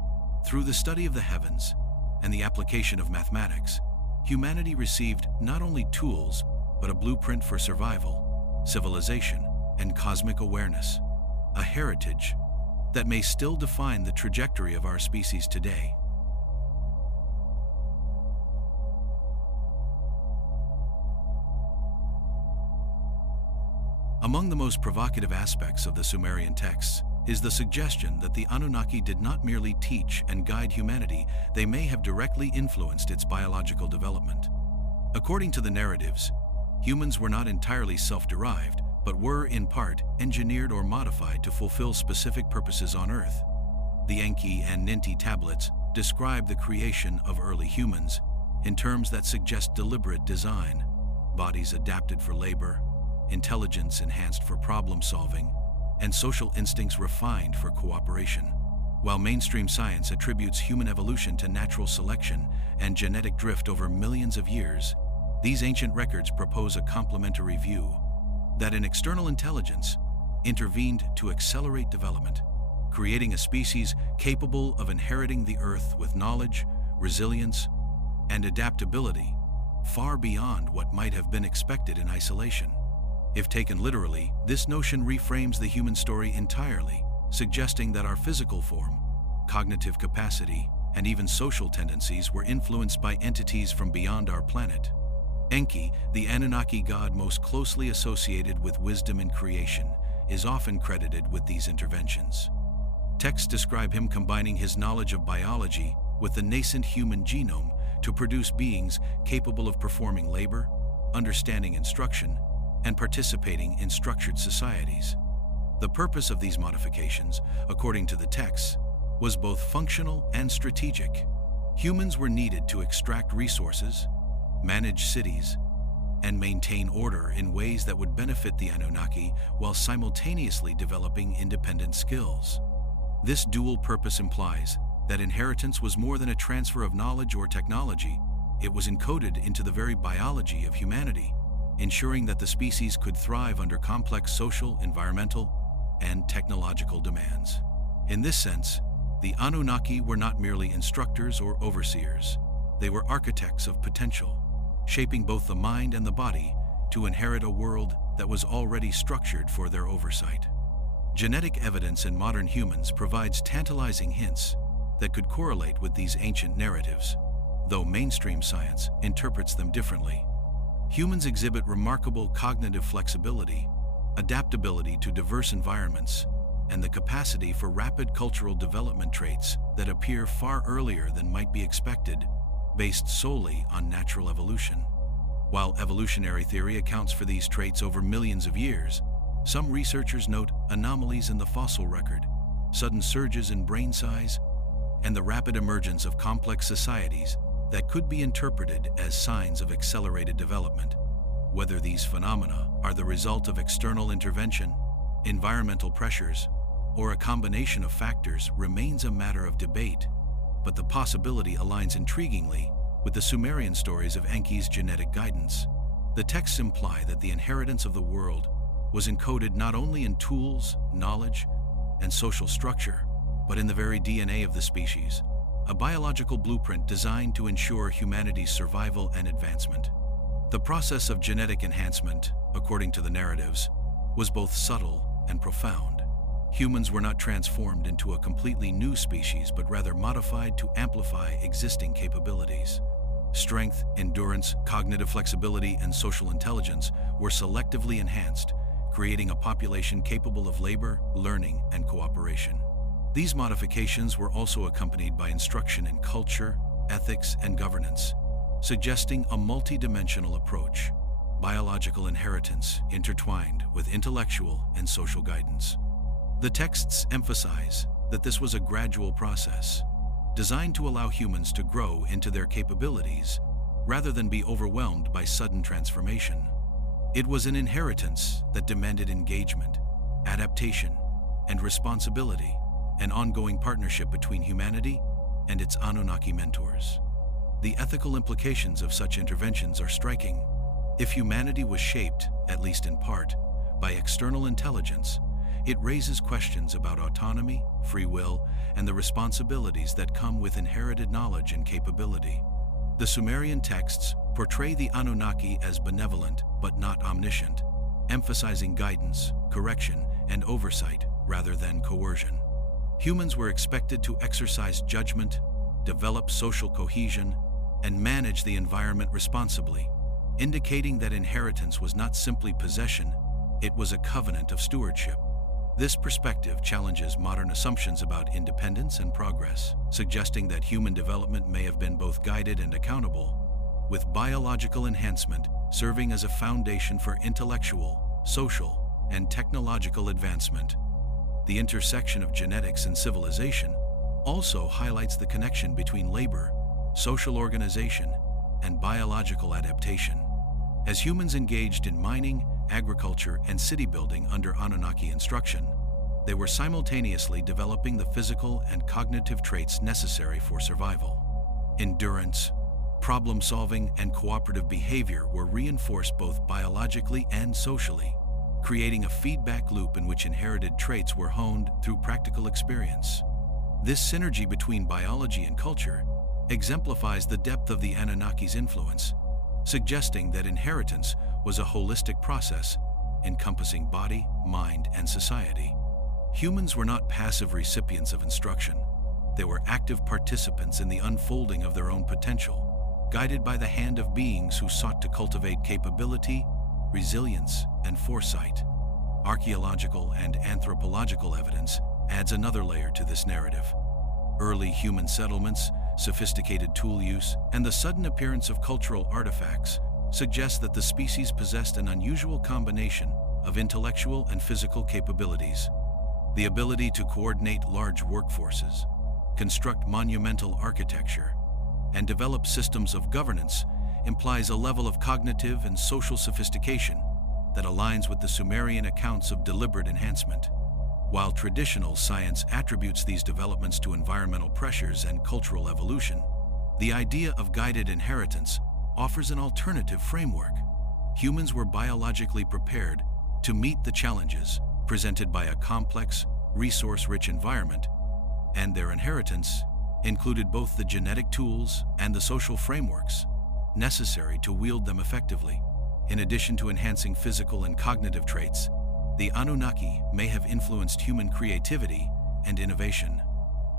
Through the study of the heavens and the application of mathematics, humanity received not only tools, but a blueprint for survival, civilization, and cosmic awareness, a heritage that may still define the trajectory of our species today. Among the most provocative aspects of the Sumerian texts is the suggestion that the Anunnaki did not merely teach and guide humanity, they may have directly influenced its biological development. According to the narratives, humans were not entirely self-derived, but were, in part, engineered or modified to fulfill specific purposes on Earth. The Enki and Ninti tablets describe the creation of early humans in terms that suggest deliberate design, bodies adapted for labor, intelligence enhanced for problem-solving, and social instincts refined for cooperation. While mainstream science attributes human evolution to natural selection and genetic drift over millions of years, these ancient records propose a complementary view that an external intelligence intervened to accelerate development, creating a species capable of inheriting the Earth with knowledge, resilience, and adaptability far beyond what might have been expected in isolation. If taken literally, this notion reframes the human story entirely, suggesting that our physical form, cognitive capacity, and even social tendencies were influenced by entities from beyond our planet. Enki, the Anunnaki god most closely associated with wisdom and creation, is often credited with these interventions. Texts describe him combining his knowledge of biology with the nascent human genome to produce beings capable of performing labor, understanding instruction, and participating in structured societies. The purpose of these modifications, according to the texts, was both functional and strategic. Humans were needed to extract resources, manage cities, and maintain order in ways that would benefit the Anunnaki while simultaneously developing independent skills. This dual purpose implies that inheritance was more than a transfer of knowledge or technology. It was encoded into the very biology of humanity, ensuring that the species could thrive under complex social, environmental, and technological demands. In this sense, the Anunnaki were not merely instructors or overseers. They were architects of potential, shaping both the mind and the body to inherit a world that was already structured for their oversight. Genetic evidence in modern humans provides tantalizing hints that could correlate with these ancient narratives, though mainstream science interprets them differently. Humans exhibit remarkable cognitive flexibility, adaptability to diverse environments, and the capacity for rapid cultural development traits that appear far earlier than might be expected, based solely on natural evolution. While evolutionary theory accounts for these traits over millions of years, some researchers note anomalies in the fossil record, sudden surges in brain size, and the rapid emergence of complex societies that could be interpreted as signs of accelerated development. Whether these phenomena are the result of external intervention, environmental pressures, or a combination of factors remains a matter of debate, but the possibility aligns intriguingly with the Sumerian stories of Enki's genetic guidance. The texts imply that the inheritance of the world was encoded not only in tools, knowledge, and social structure, but in the very DNA of the species, a biological blueprint designed to ensure humanity's survival and advancement. The process of genetic enhancement, according to the narratives, was both subtle and profound. Humans were not transformed into a completely new species, but rather modified to amplify existing capabilities. Strength, endurance, cognitive flexibility, and social intelligence were selectively enhanced, creating a population capable of labor, learning, and cooperation. These modifications were also accompanied by instruction in culture, ethics, and governance, suggesting a multidimensional approach, biological inheritance intertwined with intellectual and social guidance. The texts emphasize that this was a gradual process, designed to allow humans to grow into their capabilities rather than be overwhelmed by sudden transformation. It was an inheritance that demanded engagement, adaptation, and responsibility, an ongoing partnership between humanity and its Anunnaki mentors. The ethical implications of such interventions are striking. If humanity was shaped, at least in part, by external intelligence, it raises questions about autonomy, free will, and the responsibilities that come with inherited knowledge and capability. The Sumerian texts portray the Anunnaki as benevolent but not omniscient, emphasizing guidance, correction, and oversight rather than coercion. Humans were expected to exercise judgment, develop social cohesion, and manage the environment responsibly, indicating that inheritance was not simply possession, it was a covenant of stewardship. This perspective challenges modern assumptions about independence and progress, suggesting that human development may have been both guided and accountable, with biological enhancement serving as a foundation for intellectual, social, and technological advancement. The intersection of genetics and civilization also highlights the connection between labor, social organization, and biological adaptation. As humans engaged in mining, agriculture, and city building under Anunnaki instruction, they were simultaneously developing the physical and cognitive traits necessary for survival. Endurance, problem-solving, and cooperative behavior were reinforced both biologically and socially, creating a feedback loop in which inherited traits were honed through practical experience. This synergy between biology and culture exemplifies the depth of the Anunnaki's influence, suggesting that inheritance was a holistic process encompassing body, mind, and society. Humans were not passive recipients of instruction. They were active participants in the unfolding of their own potential, guided by the hand of beings who sought to cultivate capability, resilience, and foresight. Archaeological and anthropological evidence adds another layer to this narrative. Early human settlements, sophisticated tool use, and the sudden appearance of cultural artifacts suggest that the species possessed an unusual combination of intellectual and physical capabilities. The ability to coordinate large workforces, construct monumental architecture, and develop systems of governance implies a level of cognitive and social sophistication that aligns with the Sumerian accounts of deliberate enhancement. While traditional science attributes these developments to environmental pressures and cultural evolution, the idea of guided inheritance offers an alternative framework. Humans were biologically prepared to meet the challenges presented by a complex, resource-rich environment, and their inheritance included both the genetic tools and the social frameworks necessary to wield them effectively. In addition to enhancing physical and cognitive traits, the Anunnaki may have influenced human creativity and innovation.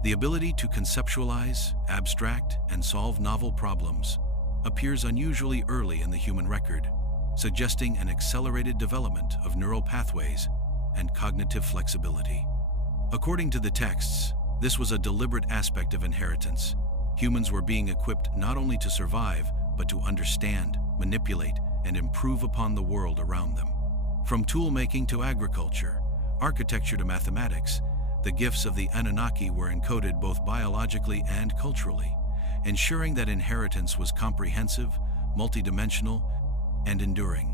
The ability to conceptualize, abstract, and solve novel problems appears unusually early in the human record, suggesting an accelerated development of neural pathways and cognitive flexibility. According to the texts, this was a deliberate aspect of inheritance. Humans were being equipped not only to survive, but to understand, manipulate, and improve upon the world around them. From tool-making to agriculture, architecture to mathematics, the gifts of the Anunnaki were encoded both biologically and culturally, ensuring that inheritance was comprehensive, multidimensional, and enduring.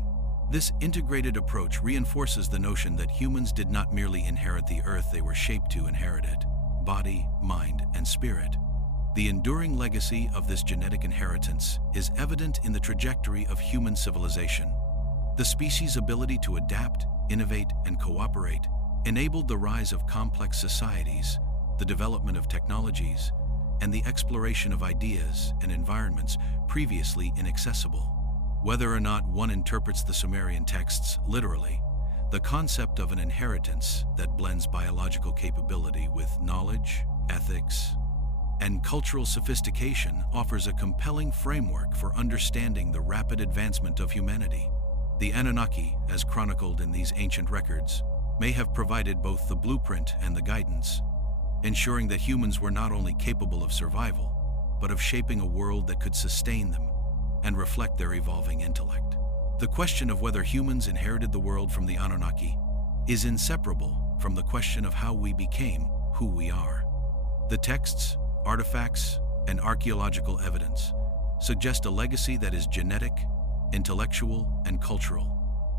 This integrated approach reinforces the notion that humans did not merely inherit the earth they were shaped to inherit it: body, mind, and spirit. The enduring legacy of this genetic inheritance is evident in the trajectory of human civilization. The species' ability to adapt, innovate, and cooperate enabled the rise of complex societies, the development of technologies, and the exploration of ideas and environments previously inaccessible. Whether or not one interprets the Sumerian texts literally, the concept of an inheritance that blends biological capability with knowledge, ethics, and cultural sophistication offers a compelling framework for understanding the rapid advancement of humanity. The Anunnaki, as chronicled in these ancient records, may have provided both the blueprint and the guidance, ensuring that humans were not only capable of survival, but of shaping a world that could sustain them and reflect their evolving intellect. The question of whether humans inherited the world from the Anunnaki is inseparable from the question of how we became who we are. The texts, artifacts, and archaeological evidence suggest a legacy that is genetic, intellectual, and cultural,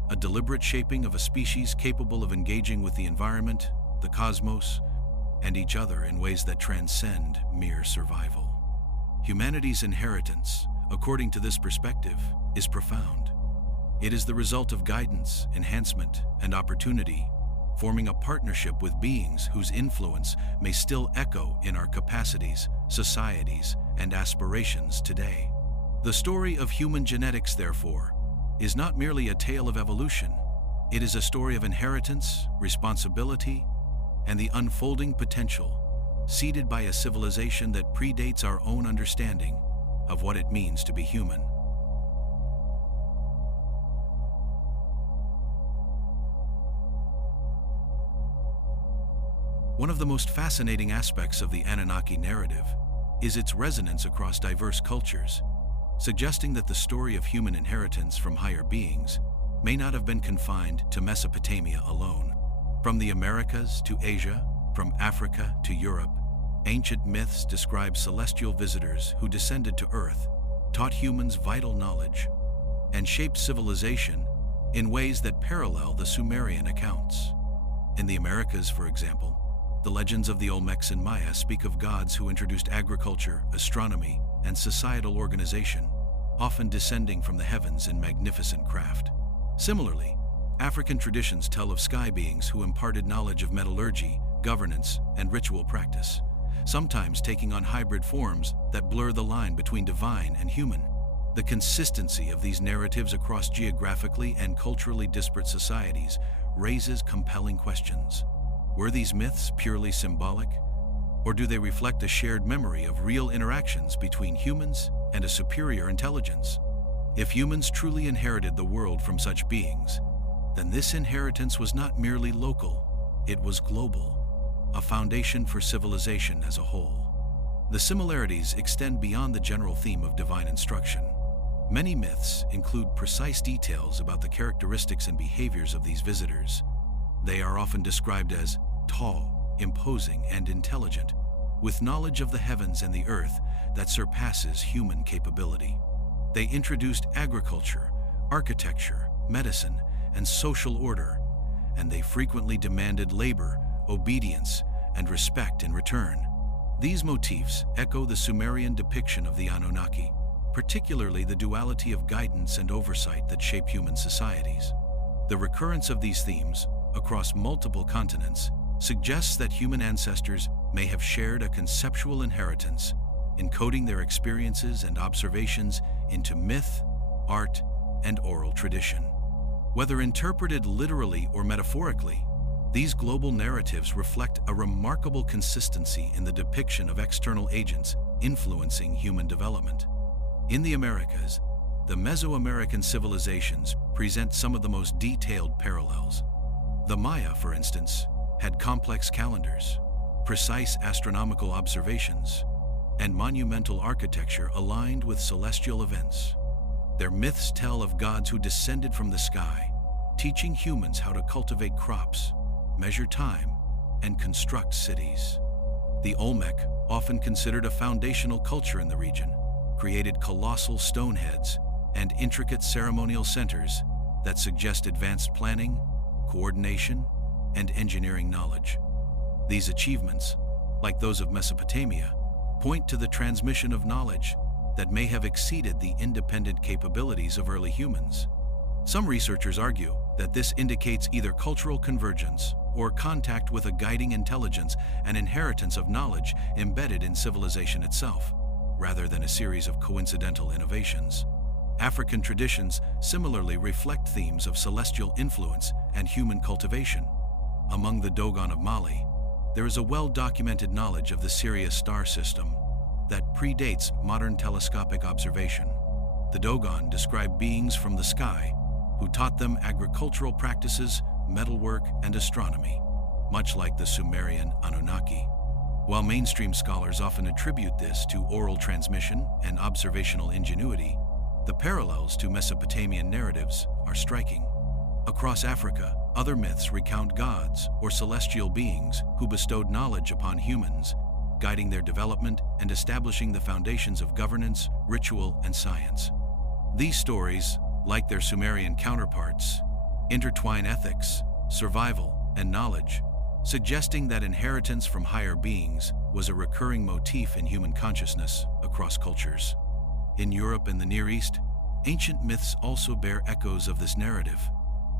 a deliberate shaping of a species capable of engaging with the environment, the cosmos, and each other in ways that transcend mere survival. Humanity's inheritance, according to this perspective, is profound. It is the result of guidance, enhancement, and opportunity, forming a partnership with beings whose influence may still echo in our capacities, societies, and aspirations today. The story of human genetics, therefore, is not merely a tale of evolution. It is a story of inheritance, responsibility, and the unfolding potential, seeded by a civilization that predates our own understanding of what it means to be human. One of the most fascinating aspects of the Anunnaki narrative is its resonance across diverse cultures, suggesting that the story of human inheritance from higher beings may not have been confined to Mesopotamia alone. From the Americas to Asia, from Africa to Europe, ancient myths describe celestial visitors who descended to Earth, taught humans vital knowledge, and shaped civilization in ways that parallel the Sumerian accounts. In the Americas, for example, the legends of the Olmecs and Maya speak of gods who introduced agriculture, astronomy, and societal organization, often descending from the heavens in magnificent craft. Similarly, African traditions tell of sky beings who imparted knowledge of metallurgy, governance, and ritual practice, sometimes taking on hybrid forms that blur the line between divine and human. The consistency of these narratives across geographically and culturally disparate societies raises compelling questions. Were these myths purely symbolic, or do they reflect a shared memory of real interactions between humans and a superior intelligence? If humans truly inherited the world from such beings, then this inheritance was not merely local, it was global, a foundation for civilization as a whole. The similarities extend beyond the general theme of divine instruction. Many myths include precise details about the characteristics and behaviors of these visitors. They are often described as tall, imposing, and intelligent, with knowledge of the heavens and the earth that surpasses human capability. They introduced agriculture, architecture, medicine, and social order, and they frequently demanded labor, obedience, and respect in return. These motifs echo the Sumerian depiction of the Anunnaki, particularly the duality of guidance and oversight that shape human societies. The recurrence of these themes across multiple continents suggests that human ancestors may have shared a conceptual inheritance, encoding their experiences and observations into myth, art, and oral tradition. Whether interpreted literally or metaphorically, these global narratives reflect a remarkable consistency in the depiction of external agents influencing human development. In the Americas, the Mesoamerican civilizations present some of the most detailed parallels. The Maya, for instance, had complex calendars, precise astronomical observations, and monumental architecture aligned with celestial events. Their myths tell of gods who descended from the sky, teaching humans how to cultivate crops, measure time, and construct cities. The Olmec, often considered a foundational culture in the region, created colossal stone heads and intricate ceremonial centers that suggest advanced planning, coordination, and engineering knowledge. These achievements, like those of Mesopotamia, point to the transmission of knowledge that may have exceeded the independent capabilities of early humans. Some researchers argue that this indicates either cultural convergence or contact with a guiding intelligence and inheritance of knowledge embedded in civilization itself, rather than a series of coincidental innovations. African traditions similarly reflect themes of celestial influence and human cultivation. Among the Dogon of Mali, there is a well-documented knowledge of the Sirius star system that predates modern telescopic observation. The Dogon describe beings from the sky who taught them agricultural practices, metalwork, and astronomy, much like the Sumerian Anunnaki. While mainstream scholars often attribute this to oral transmission and observational ingenuity, the parallels to Mesopotamian narratives are striking. Across Africa, other myths recount gods or celestial beings who bestowed knowledge upon humans, guiding their development and establishing the foundations of governance, ritual, and science. These stories, like their Sumerian counterparts, intertwine ethics, survival, and knowledge, suggesting that inheritance from higher beings was a recurring motif in human consciousness across cultures. In Europe and the Near East, ancient myths also bear echoes of this narrative.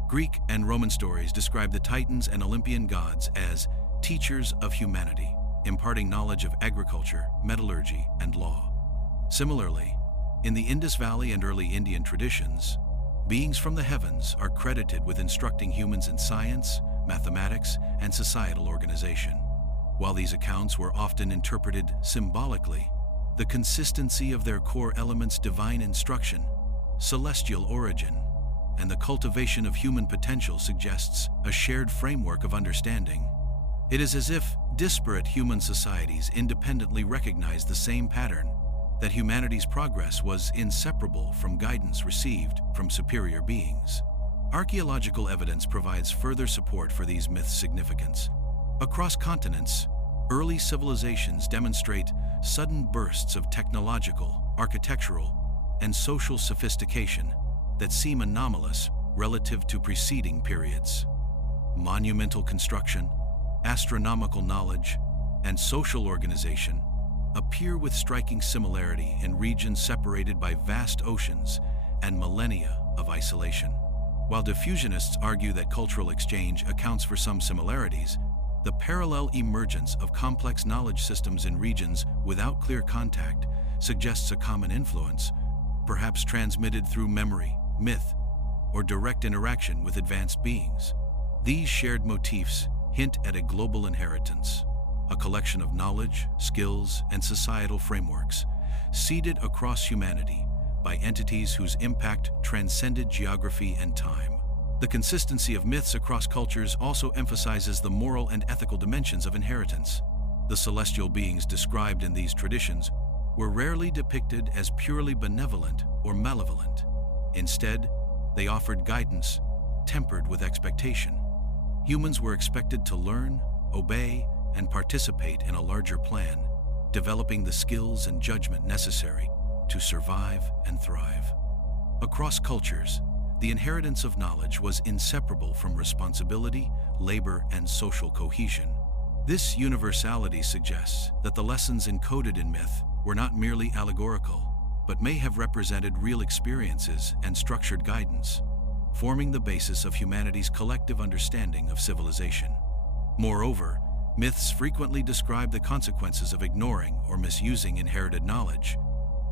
Greek and Roman stories describe the Titans and Olympian gods as teachers of humanity, imparting knowledge of agriculture, metallurgy, and law. Similarly, in the Indus Valley and early Indian traditions, beings from the heavens are credited with instructing humans in science, mathematics, and societal organization. While these accounts were often interpreted symbolically, the consistency of their core elements, divine instruction, celestial origin, and the cultivation of human potential suggests a shared framework of understanding. It is as if disparate human societies independently recognize the same pattern, that humanity's progress was inseparable from guidance received from superior beings. Archaeological evidence provides further support for these myths' significance. Across continents, early civilizations demonstrate sudden bursts of technological, architectural, and social sophistication that seem anomalous relative to preceding periods. Monumental construction, astronomical knowledge, and social organization appear with striking similarity in regions separated by vast oceans and millennia of isolation. While diffusionists argue that cultural exchange accounts for some similarities, the parallel emergence of complex knowledge systems in regions without clear contact suggests a common influence, perhaps transmitted through memory, myth, or direct interaction with advanced beings. These shared motifs hint at a global inheritance, a collection of knowledge, skills, and societal frameworks seeded across humanity by entities whose impact transcended geography and time. The consistency of myths across cultures also emphasizes the moral and ethical dimensions of inheritance. The celestial beings described in these traditions were rarely depicted as purely benevolent or malevolent. Instead, they offered guidance tempered with expectation. Humans were expected to learn, obey, and participate in a larger plan, developing the skills and judgment necessary to survive and thrive. Across cultures, the inheritance of knowledge was inseparable from responsibility, labor, and social cohesion. This universality suggests that the lessons encoded in myth were not merely allegorical, but may have represented real experiences and structured guidance, forming the basis of humanity's collective understanding of civilization. Moreover, myths frequently describe the consequences of ignoring or misusing inherited knowledge.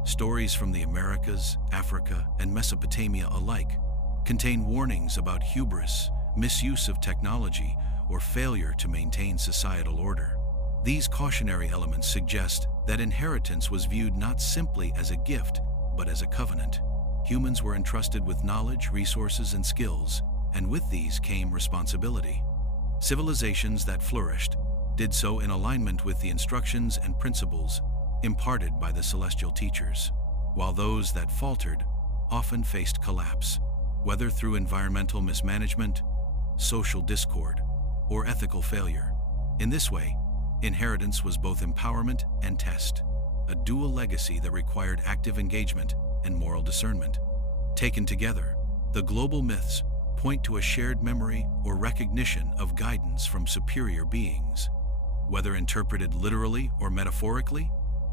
Stories from the Americas, Africa, and Mesopotamia alike contain warnings about hubris, misuse of technology, or failure to maintain societal order. These cautionary elements suggest that inheritance was viewed not simply as a gift, but as a covenant. Humans were entrusted with knowledge, resources, and skills, and with these came responsibility. Civilizations that flourished did so in alignment with the instructions and principles imparted by the celestial teachers, while those that faltered often faced collapse, whether through environmental mismanagement, social discord, or ethical failure. In this way, inheritance was both empowerment and test, a dual legacy that required active engagement and moral discernment. Taken together, the global myths point to a shared memory or recognition of guidance from superior beings. Whether interpreted literally or metaphorically,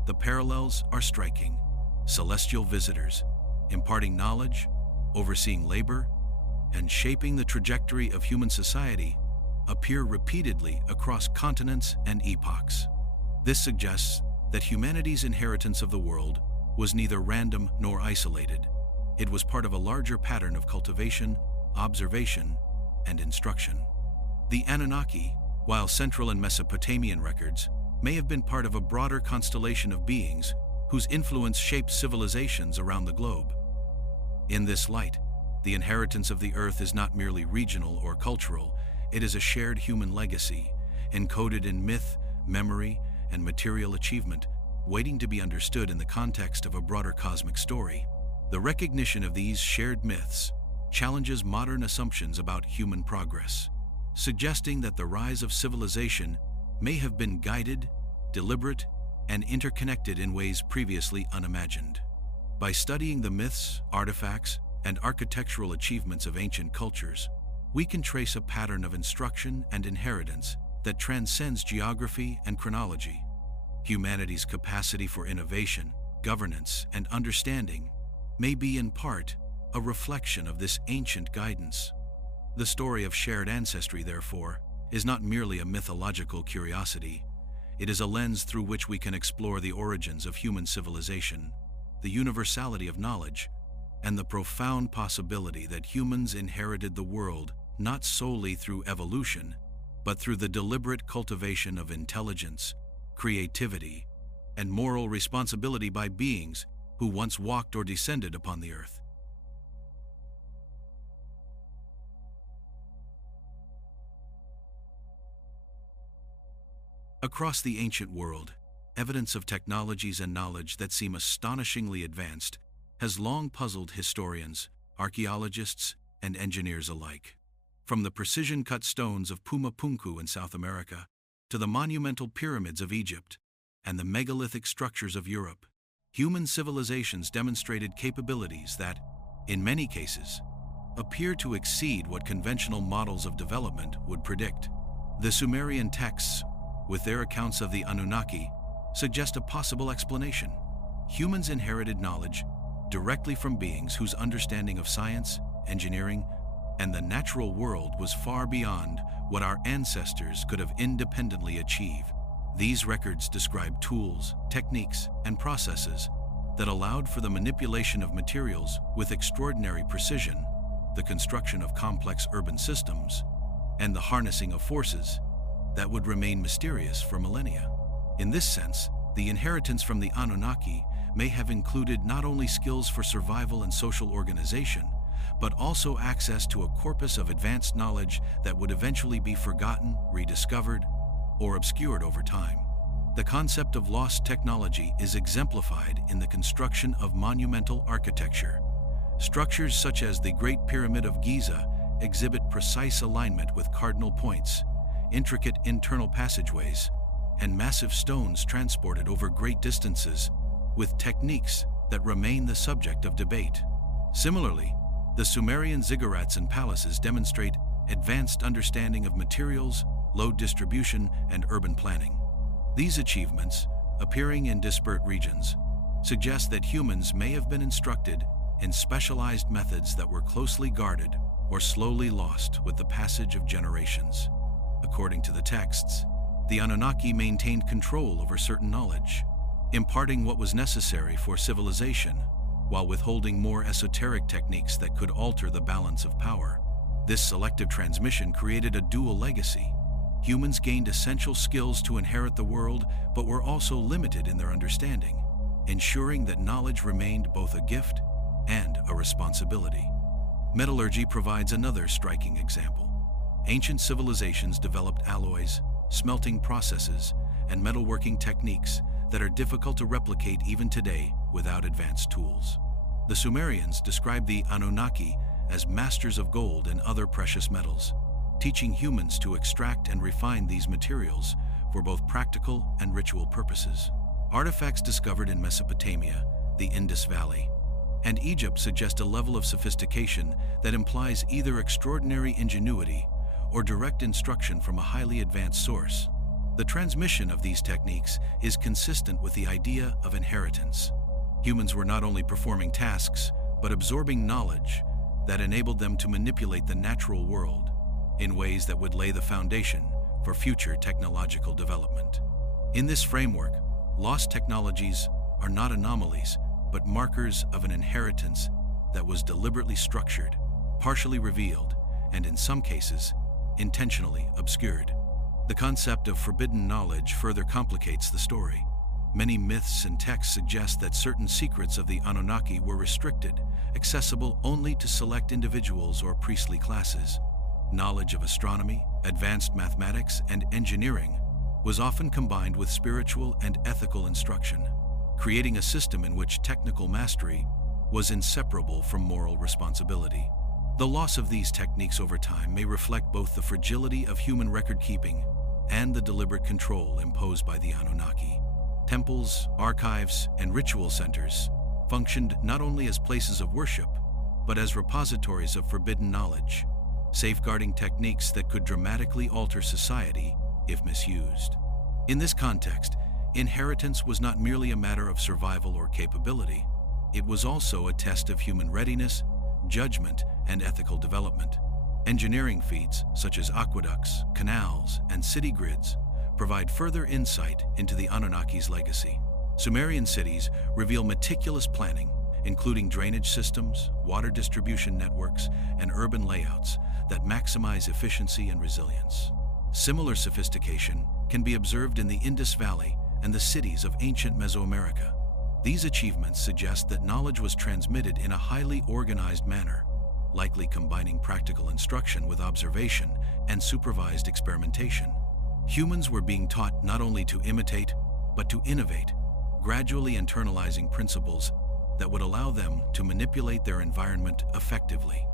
the parallels are striking. Celestial visitors, imparting knowledge, overseeing labor, and shaping the trajectory of human society, appear repeatedly across continents and epochs. This suggests that humanity's inheritance of the world was neither random nor isolated. It was part of a larger pattern of cultivation, observation, and instruction. The Anunnaki, while central in Mesopotamian records, may have been part of a broader constellation of beings whose influence shaped civilizations around the globe. In this light, the inheritance of the earth is not merely regional or cultural, it is a shared human legacy, encoded in myth, memory, and material achievement, waiting to be understood in the context of a broader cosmic story. The recognition of these shared myths challenges modern assumptions about human progress, suggesting that the rise of civilization may have been guided, deliberate, and interconnected in ways previously unimagined. By studying the myths, artifacts, and architectural achievements of ancient cultures, we can trace a pattern of instruction and inheritance that transcends geography and chronology. Humanity's capacity for innovation, governance, and understanding may be in part a reflection of this ancient guidance. The story of shared ancestry, therefore, is not merely a mythological curiosity. It is a lens through which we can explore the origins of human civilization, the universality of knowledge, and the profound possibility that humans inherited the world not solely through evolution, but through the deliberate cultivation of intelligence, creativity, and moral responsibility by beings who once walked or descended upon the earth. Across the ancient world, evidence of technologies and knowledge that seem astonishingly advanced has long puzzled historians, archaeologists, and engineers alike. From the precision-cut stones of Pumapunku in South America to the monumental pyramids of Egypt and the megalithic structures of Europe, human civilizations demonstrated capabilities that, in many cases, appear to exceed what conventional models of development would predict. The Sumerian texts, with their accounts of the Anunnaki, suggest a possible explanation. Humans inherited knowledge directly from beings whose understanding of science, engineering, and the natural world was far beyond what our ancestors could have independently achieved. These records describe tools, techniques, and processes that allowed for the manipulation of materials with extraordinary precision, the construction of complex urban systems, and the harnessing of forces that would remain mysterious for millennia. In this sense, the inheritance from the Anunnaki may have included not only skills for survival and social organization, but also access to a corpus of advanced knowledge that would eventually be forgotten, rediscovered, or obscured over time. The concept of lost technology is exemplified in the construction of monumental architecture. Structures such as the Great Pyramid of Giza exhibit precise alignment with cardinal points, intricate internal passageways, and massive stones transported over great distances, with techniques that remain the subject of debate. Similarly, the Sumerian ziggurats and palaces demonstrate advanced understanding of materials, load distribution, and urban planning. These achievements, appearing in disparate regions, suggest that humans may have been instructed in specialized methods that were closely guarded or slowly lost with the passage of generations. According to the texts, the Anunnaki maintained control over certain knowledge, imparting what was necessary for civilization, while withholding more esoteric techniques that could alter the balance of power. This selective transmission created a dual legacy. Humans gained essential skills to inherit the world, but were also limited in their understanding, ensuring that knowledge remained both a gift and a responsibility. Metallurgy provides another striking example. Ancient civilizations developed alloys, smelting processes, and metalworking techniques that are difficult to replicate even today without advanced tools. The Sumerians described the Anunnaki as masters of gold and other precious metals, teaching humans to extract and refine these materials for both practical and ritual purposes. Artifacts discovered in Mesopotamia, the Indus Valley, and Egypt suggest a level of sophistication that implies either extraordinary ingenuity or direct instruction from a highly advanced source. The transmission of these techniques is consistent with the idea of inheritance. Humans were not only performing tasks, but absorbing knowledge that enabled them to manipulate the natural world in ways that would lay the foundation for future technological development. In this framework, lost technologies are not anomalies, but markers of an inheritance that was deliberately structured, partially revealed, and in some cases, intentionally obscured. The concept of forbidden knowledge further complicates the story. Many myths and texts suggest that certain secrets of the Anunnaki were restricted, accessible only to select individuals or priestly classes. Knowledge of astronomy, advanced mathematics, and engineering was often combined with spiritual and ethical instruction, creating a system in which technical mastery was inseparable from moral responsibility. The loss of these techniques over time may reflect both the fragility of human record-keeping and the deliberate control imposed by the Anunnaki. Temples, archives, and ritual centers functioned not only as places of worship, but as repositories of forbidden knowledge, safeguarding techniques that could dramatically alter society if misused. In this context, inheritance was not merely a matter of survival or capability. It was also a test of human readiness, judgment, and ethical development. Engineering feats, such as aqueducts, canals, and city grids, provide further insight into the Anunnaki's legacy. Sumerian cities reveal meticulous planning, including drainage systems, water distribution networks, and urban layouts that maximize efficiency and resilience. Similar sophistication can be observed in the Indus Valley and the cities of ancient Mesoamerica. These achievements suggest that knowledge was transmitted in a highly organized manner, likely combining practical instruction with observation and supervised experimentation. Humans were being taught not only to imitate, but to innovate, gradually internalizing principles that would allow them to manipulate their environment effectively.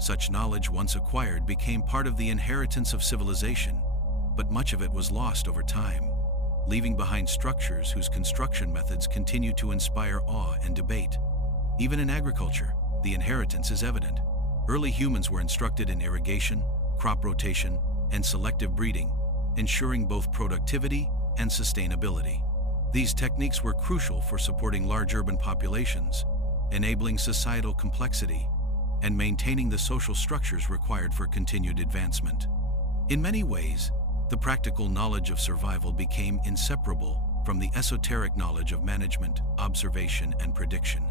Such knowledge, once acquired, became part of the inheritance of civilization, but much of it was lost over time, leaving behind structures whose construction methods continue to inspire awe and debate. Even in agriculture, the inheritance is evident. Early humans were instructed in irrigation, crop rotation, and selective breeding, ensuring both productivity and sustainability. These techniques were crucial for supporting large urban populations, enabling societal complexity, and maintaining the social structures required for continued advancement. In many ways, the practical knowledge of survival became inseparable from the esoteric knowledge of management, observation, and prediction.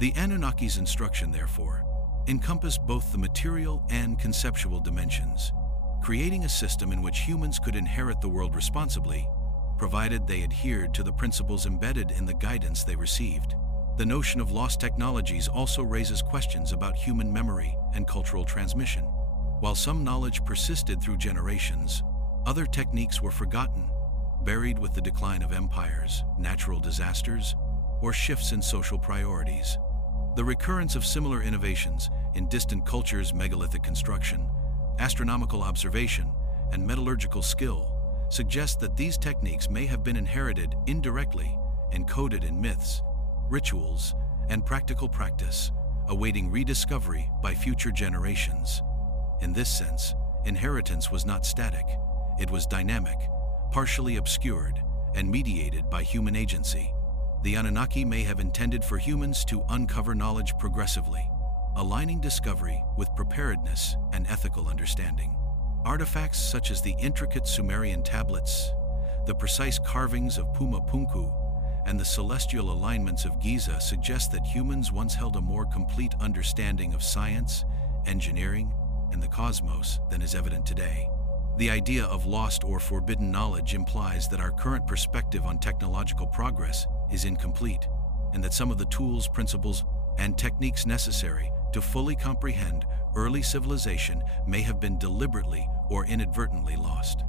The Anunnaki's instruction, therefore, encompassed both the material and conceptual dimensions, creating a system in which humans could inherit the world responsibly, provided they adhered to the principles embedded in the guidance they received. The notion of lost technologies also raises questions about human memory and cultural transmission. While some knowledge persisted through generations, other techniques were forgotten, buried with the decline of empires, natural disasters, or shifts in social priorities. The recurrence of similar innovations in distant cultures, megalithic construction, astronomical observation, and metallurgical skill, suggest that these techniques may have been inherited indirectly, encoded in myths, rituals, and practical practice, awaiting rediscovery by future generations. In this sense, inheritance was not static, it was dynamic, partially obscured, and mediated by human agency. The Anunnaki may have intended for humans to uncover knowledge progressively, aligning discovery with preparedness and ethical understanding. Artifacts such as the intricate Sumerian tablets, the precise carvings of Puma Punku, and the celestial alignments of Giza suggest that humans once held a more complete understanding of science, engineering, and the cosmos than is evident today. The idea of lost or forbidden knowledge implies that our current perspective on technological progress is incomplete, and that some of the tools, principles, and techniques necessary to fully comprehend early civilization may have been deliberately or inadvertently lost.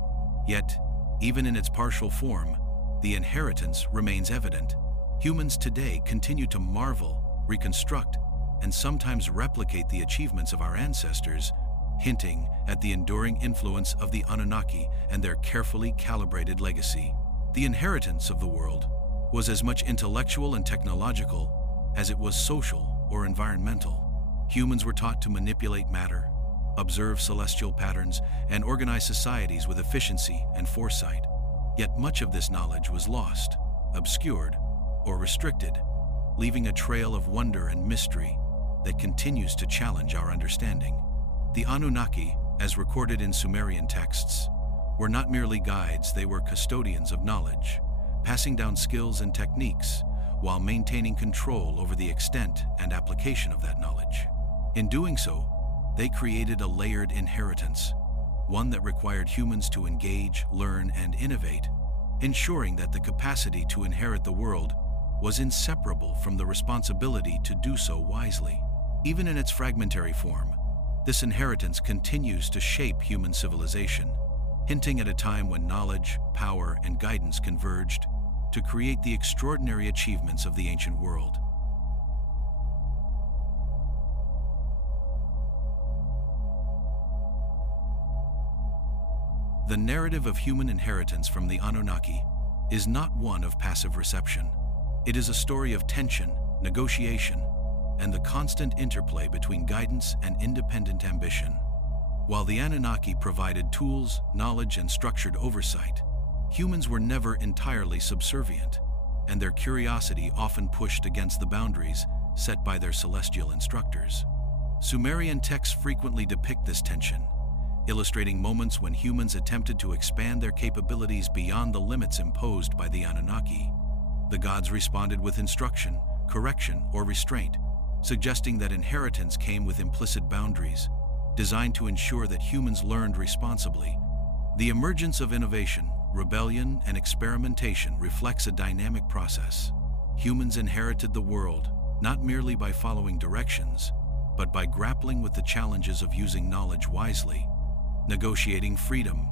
Yet, even in its partial form, the inheritance remains evident. Humans today continue to marvel, reconstruct, and sometimes replicate the achievements of our ancestors, hinting at the enduring influence of the Anunnaki and their carefully calibrated legacy. The inheritance of the world was as much intellectual and technological as it was social or environmental. Humans were taught to manipulate matter, observe celestial patterns, and organize societies with efficiency and foresight. Yet much of this knowledge was lost, obscured, or restricted, leaving a trail of wonder and mystery that continues to challenge our understanding. The Anunnaki, as recorded in Sumerian texts, were not merely guides, they were custodians of knowledge, passing down skills and techniques while maintaining control over the extent and application of that knowledge. In doing so, they created a layered inheritance, one that required humans to engage, learn, and innovate, ensuring that the capacity to inherit the world was inseparable from the responsibility to do so wisely. Even in its fragmentary form, this inheritance continues to shape human civilization, hinting at a time when knowledge, power, and guidance converged to create the extraordinary achievements of the ancient world. The narrative of human inheritance from the Anunnaki is not one of passive reception. It is a story of tension, negotiation, and the constant interplay between guidance and independent ambition. While the Anunnaki provided tools, knowledge, and structured oversight, humans were never entirely subservient, and their curiosity often pushed against the boundaries set by their celestial instructors. Sumerian texts frequently depict this tension, illustrating moments when humans attempted to expand their capabilities beyond the limits imposed by the Anunnaki. The gods responded with instruction, correction, or restraint, suggesting that inheritance came with implicit boundaries, designed to ensure that humans learned responsibly. The emergence of innovation, rebellion, and experimentation reflects a dynamic process. Humans inherited the world not merely by following directions, but by grappling with the challenges of using knowledge wisely, negotiating freedom,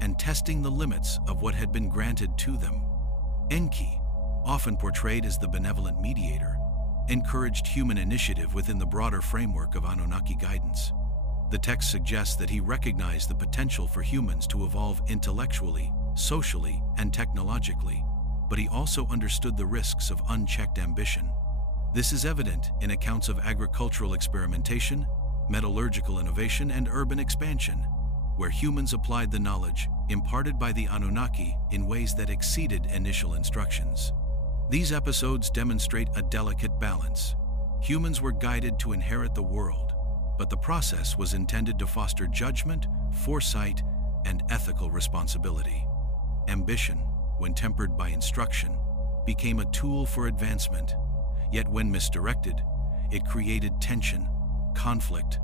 and testing the limits of what had been granted to them. Enki, often portrayed as the benevolent mediator, encouraged human initiative within the broader framework of Anunnaki guidance. The text suggests that he recognized the potential for humans to evolve intellectually, socially, and technologically, but he also understood the risks of unchecked ambition. This is evident in accounts of agricultural experimentation, metallurgical innovation, and urban expansion, where humans applied the knowledge imparted by the Anunnaki in ways that exceeded initial instructions. These episodes demonstrate a delicate balance. Humans were guided to inherit the world, but the process was intended to foster judgment, foresight, and ethical responsibility. Ambition, when tempered by instruction, became a tool for advancement, yet when misdirected, it created tension, conflict,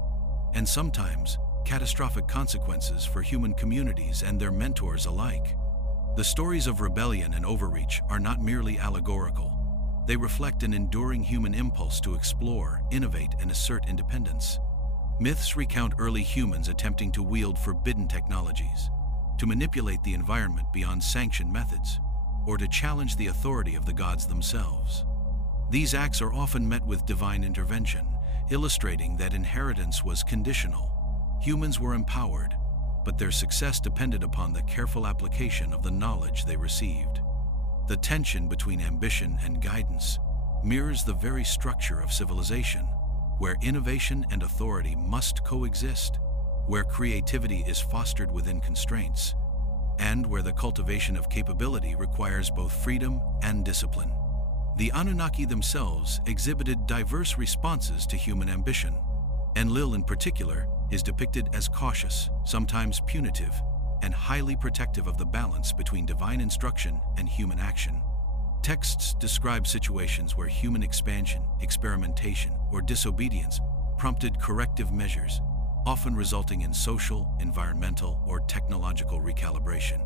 and sometimes catastrophic consequences for human communities and their mentors alike. The stories of rebellion and overreach are not merely allegorical. They reflect an enduring human impulse to explore, innovate, and assert independence. Myths recount early humans attempting to wield forbidden technologies, to manipulate the environment beyond sanctioned methods, or to challenge the authority of the gods themselves. These acts are often met with divine intervention, illustrating that inheritance was conditional. Humans were empowered, but their success depended upon the careful application of the knowledge they received. The tension between ambition and guidance mirrors the very structure of civilization, where innovation and authority must coexist, where creativity is fostered within constraints, and where the cultivation of capability requires both freedom and discipline. The Anunnaki themselves exhibited diverse responses to human ambition. Enlil in particular is depicted as cautious, sometimes punitive, and highly protective of the balance between divine instruction and human action. Texts describe situations where human expansion, experimentation, or disobedience prompted corrective measures, often resulting in social, environmental, or technological recalibration.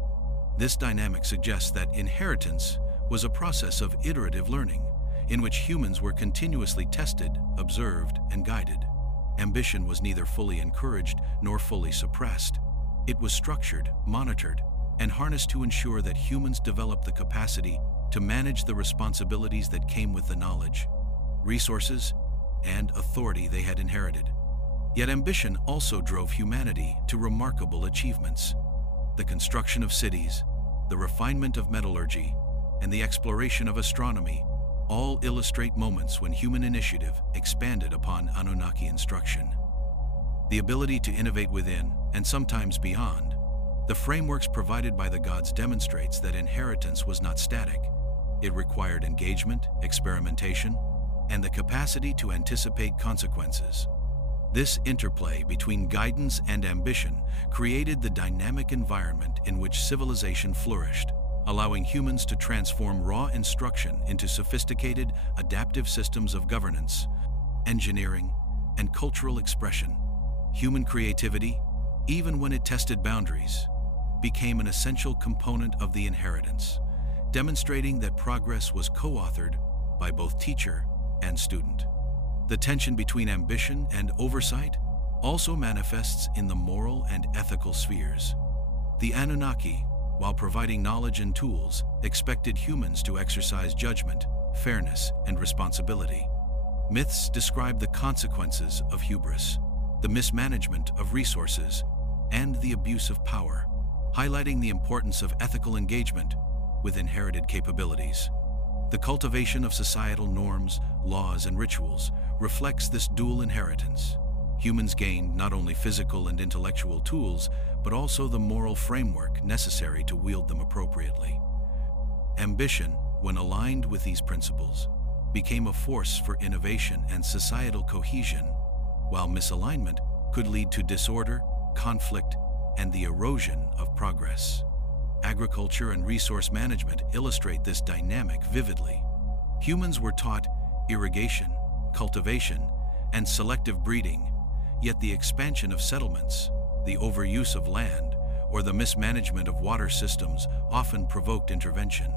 This dynamic suggests that inheritance was a process of iterative learning, in which humans were continuously tested, observed, and guided. Ambition was neither fully encouraged nor fully suppressed. It was structured, monitored, and harnessed to ensure that humans developed the capacity to manage the responsibilities that came with the knowledge, resources, and authority they had inherited. Yet ambition also drove humanity to remarkable achievements. The construction of cities, the refinement of metallurgy, and the exploration of astronomy all illustrate moments when human initiative expanded upon Anunnaki instruction. The ability to innovate within, and sometimes beyond, the frameworks provided by the gods demonstrates that inheritance was not static. It required engagement, experimentation, and the capacity to anticipate consequences. This interplay between guidance and ambition created the dynamic environment in which civilization flourished, allowing humans to transform raw instruction into sophisticated, adaptive systems of governance, engineering, and cultural expression. Human creativity, even when it tested boundaries, became an essential component of the inheritance, demonstrating that progress was co-authored by both teacher and student. The tension between ambition and oversight also manifests in the moral and ethical spheres. The Anunnaki, while providing knowledge and tools, expected humans to exercise judgment, fairness, and responsibility. Myths describe the consequences of hubris, the mismanagement of resources, and the abuse of power, highlighting the importance of ethical engagement with inherited capabilities. The cultivation of societal norms, laws, and rituals reflects this dual inheritance. Humans gained not only physical and intellectual tools, but also the moral framework necessary to wield them appropriately. Ambition, when aligned with these principles, became a force for innovation and societal cohesion, while misalignment could lead to disorder, conflict, and the erosion of progress. Agriculture and resource management illustrate this dynamic vividly. Humans were taught irrigation, cultivation, and selective breeding, yet the expansion of settlements, the overuse of land, or the mismanagement of water systems often provoked intervention.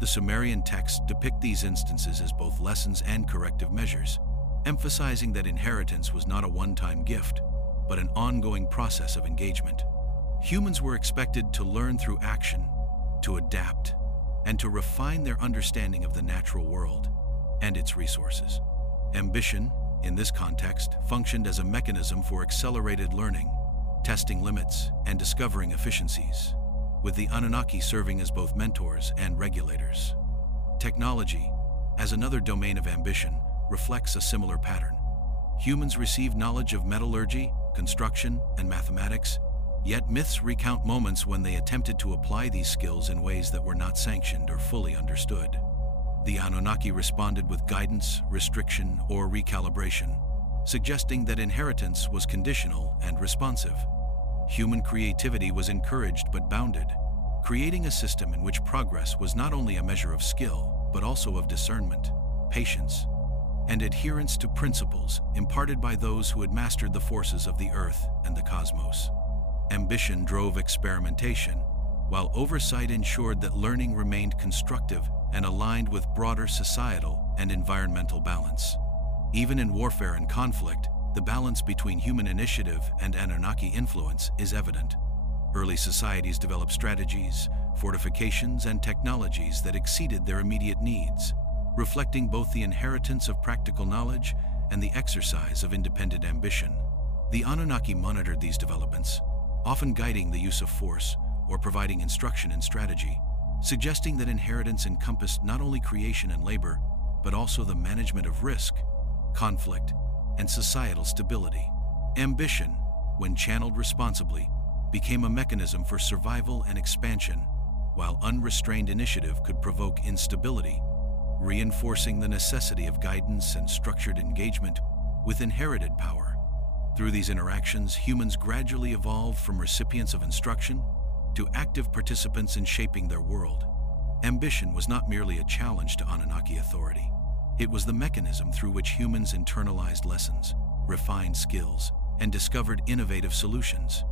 The Sumerian texts depict these instances as both lessons and corrective measures, emphasizing that inheritance was not a one-time gift, but an ongoing process of engagement. Humans were expected to learn through action, to adapt, and to refine their understanding of the natural world and its resources. Ambition, in this context, functioned as a mechanism for accelerated learning, testing limits, and discovering efficiencies, with the Anunnaki serving as both mentors and regulators. Technology, as another domain of ambition, reflects a similar pattern. Humans received knowledge of metallurgy, construction, and mathematics, yet myths recount moments when they attempted to apply these skills in ways that were not sanctioned or fully understood. The Anunnaki responded with guidance, restriction, or recalibration, suggesting that inheritance was conditional and responsive. Human creativity was encouraged but bounded, creating a system in which progress was not only a measure of skill, but also of discernment, patience, and adherence to principles imparted by those who had mastered the forces of the earth and the cosmos. Ambition drove experimentation, while oversight ensured that learning remained constructive and aligned with broader societal and environmental balance. Even in warfare and conflict, the balance between human initiative and Anunnaki influence is evident. Early societies developed strategies, fortifications, and technologies that exceeded their immediate needs, reflecting both the inheritance of practical knowledge and the exercise of independent ambition. The Anunnaki monitored these developments, often guiding the use of force or providing instruction in strategy, suggesting that inheritance encompassed not only creation and labor, but also the management of risk, conflict, and societal stability. Ambition, when channeled responsibly, became a mechanism for survival and expansion, while unrestrained initiative could provoke instability, reinforcing the necessity of guidance and structured engagement with inherited power. Through these interactions, humans gradually evolved from recipients of instruction to active participants in shaping their world. Ambition was not merely a challenge to Anunnaki authority. It was the mechanism through which humans internalized lessons, refined skills, and discovered innovative solutions.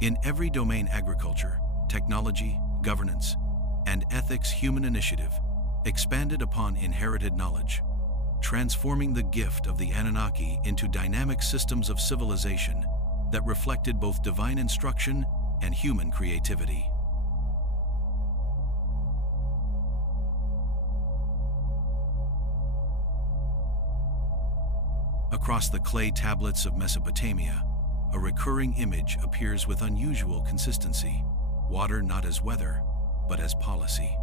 In every domain, agriculture, technology, governance, and ethics, human initiative expanded upon inherited knowledge, transforming the gift of the Anunnaki into dynamic systems of civilization that reflected both divine instruction and human creativity. Across the clay tablets of Mesopotamia, a recurring image appears with unusual consistency: water not as weather, but as policy.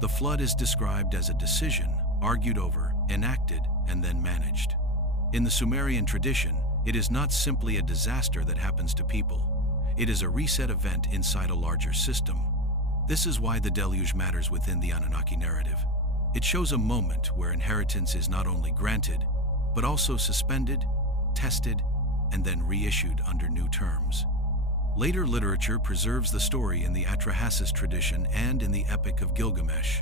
The flood is described as a decision, argued over, enacted, and then managed. In the Sumerian tradition, it is not simply a disaster that happens to people. It is a reset event inside a larger system. This is why the deluge matters within the Anunnaki narrative. It shows a moment where inheritance is not only granted, but also suspended, tested, and then reissued under new terms. Later literature preserves the story in the Atrahasis tradition and in the Epic of Gilgamesh.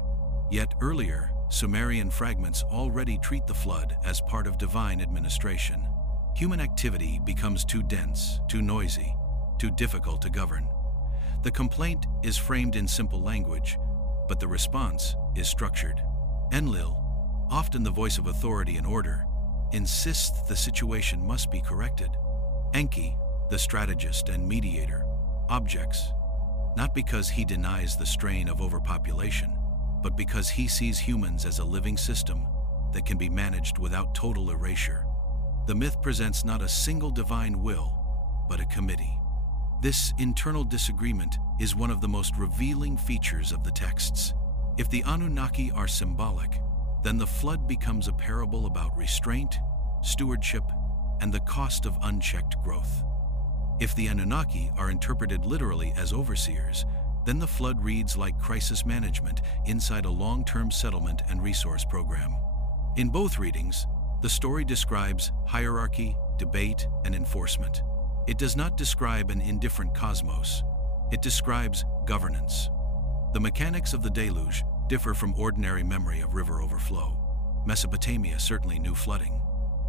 Yet earlier, Sumerian fragments already treat the flood as part of divine administration. Human activity becomes too dense, too noisy, too difficult to govern. The complaint is framed in simple language, but the response is structured. Enlil, often the voice of authority and order, insists the situation must be corrected. Enki, the strategist and mediator, objects, not because he denies the strain of overpopulation, but because he sees humans as a living system that can be managed without total erasure. The myth presents not a single divine will, but a committee. This internal disagreement is one of the most revealing features of the texts. If the Anunnaki are symbolic, then the flood becomes a parable about restraint, stewardship, and the cost of unchecked growth. If the Anunnaki are interpreted literally as overseers, then the flood reads like crisis management inside a long-term settlement and resource program. In both readings, the story describes hierarchy, debate, and enforcement. It does not describe an indifferent cosmos. It describes governance. The mechanics of the deluge differ from ordinary memory of river overflow. Mesopotamia certainly knew flooding.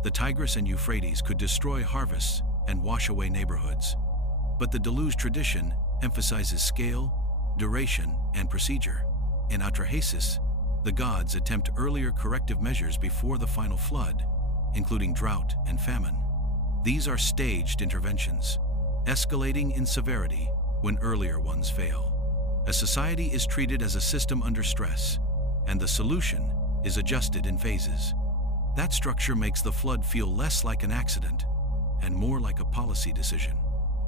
The Tigris and Euphrates could destroy harvests and wash away neighborhoods. But the deluge tradition emphasizes scale, duration, and procedure. In Atrahasis, the gods attempt earlier corrective measures before the final flood, including drought and famine. These are staged interventions, escalating in severity when earlier ones fail. A society is treated as a system under stress, and the solution is adjusted in phases. That structure makes the flood feel less like an accident and more like a policy decision.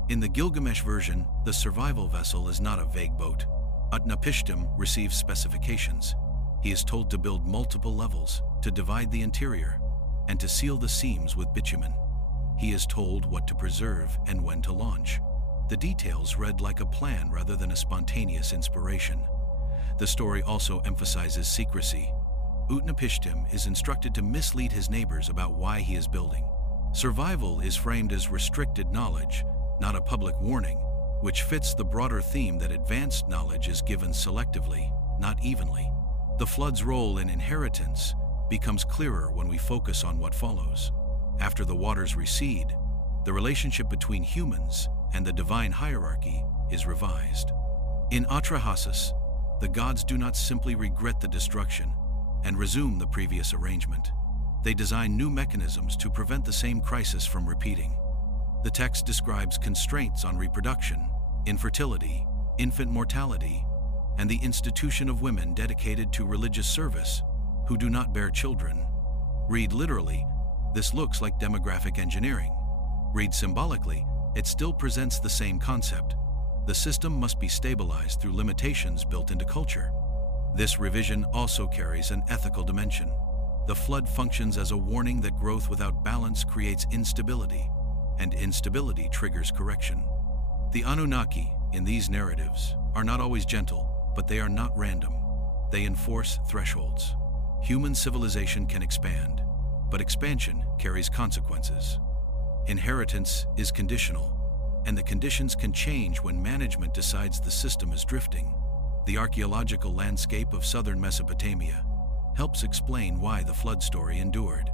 In the Gilgamesh version, the survival vessel is not a vague boat. Utnapishtim receives specifications. He is told to build multiple levels, to divide the interior, and to seal the seams with bitumen. He is told what to preserve and when to launch. The details read like a plan rather than a spontaneous inspiration. The story also emphasizes secrecy. Utnapishtim is instructed to mislead his neighbors about why he is building. Survival is framed as restricted knowledge, not a public warning, which fits the broader theme that advanced knowledge is given selectively, not evenly. The flood's role in inheritance becomes clearer when we focus on what follows. After the waters recede, the relationship between humans and the divine hierarchy is revised. In Atrahasis, the gods do not simply regret the destruction and resume the previous arrangement. They design new mechanisms to prevent the same crisis from repeating. The text describes constraints on reproduction, infertility, infant mortality, and the institution of women dedicated to religious service who do not bear children. Read literally, this looks like demographic engineering. Read symbolically, it still presents the same concept. The system must be stabilized through limitations built into culture. This revision also carries an ethical dimension. The flood functions as a warning that growth without balance creates instability, and instability triggers correction. The Anunnaki, in these narratives, are not always gentle, but they are not random. They enforce thresholds. Human civilization can expand, but expansion carries consequences. Inheritance is conditional, and the conditions can change when management decides the system is drifting. The archaeological landscape of southern Mesopotamia helps explain why the flood story endured.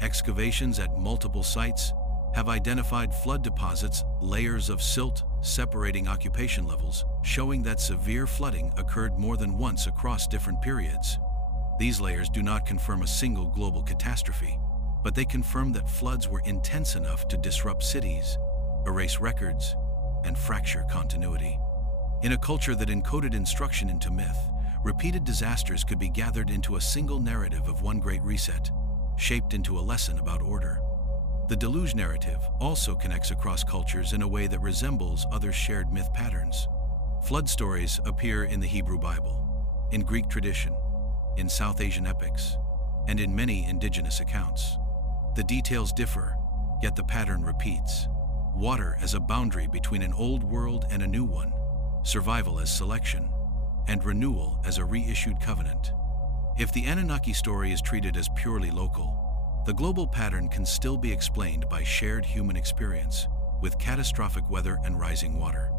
Excavations at multiple sites have identified flood deposits, layers of silt separating occupation levels, showing that severe flooding occurred more than once across different periods. These layers do not confirm a single global catastrophe, but they confirm that floods were intense enough to disrupt cities, erase records, and fracture continuity. In a culture that encoded instruction into myth, repeated disasters could be gathered into a single narrative of one great reset, shaped into a lesson about order. The deluge narrative also connects across cultures in a way that resembles other shared myth patterns. Flood stories appear in the Hebrew Bible, in Greek tradition, in South Asian epics, and in many indigenous accounts. The details differ, yet the pattern repeats. Water as a boundary between an old world and a new one, survival as selection, and renewal as a reissued covenant. If the Anunnaki story is treated as purely local, the global pattern can still be explained by shared human experience, with catastrophic weather and rising water.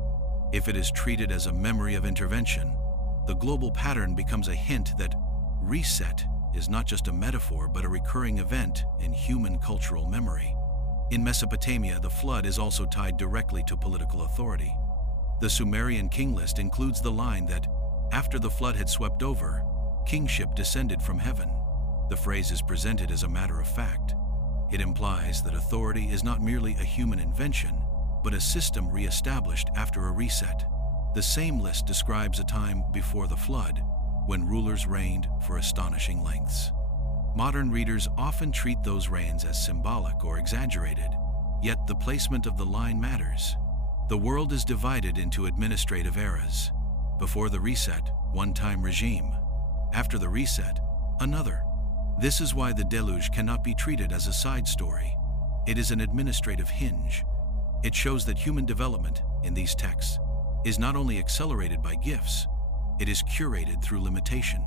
If it is treated as a memory of intervention, the global pattern becomes a hint that reset is not just a metaphor but a recurring event in human cultural memory. In Mesopotamia, the flood is also tied directly to political authority. The Sumerian king list includes the line that, after the flood had swept over, kingship descended from heaven. The phrase is presented as a matter of fact. It implies that authority is not merely a human invention, but a system re-established after a reset. The same list describes a time before the flood, when rulers reigned for astonishing lengths. Modern readers often treat those reigns as symbolic or exaggerated, yet the placement of the line matters. The world is divided into administrative eras. Before the reset, one-time regime. After the reset, another. This is why the deluge cannot be treated as a side story. It is an administrative hinge. It shows that human development, in these texts, is not only accelerated by gifts, it is curated through limitation.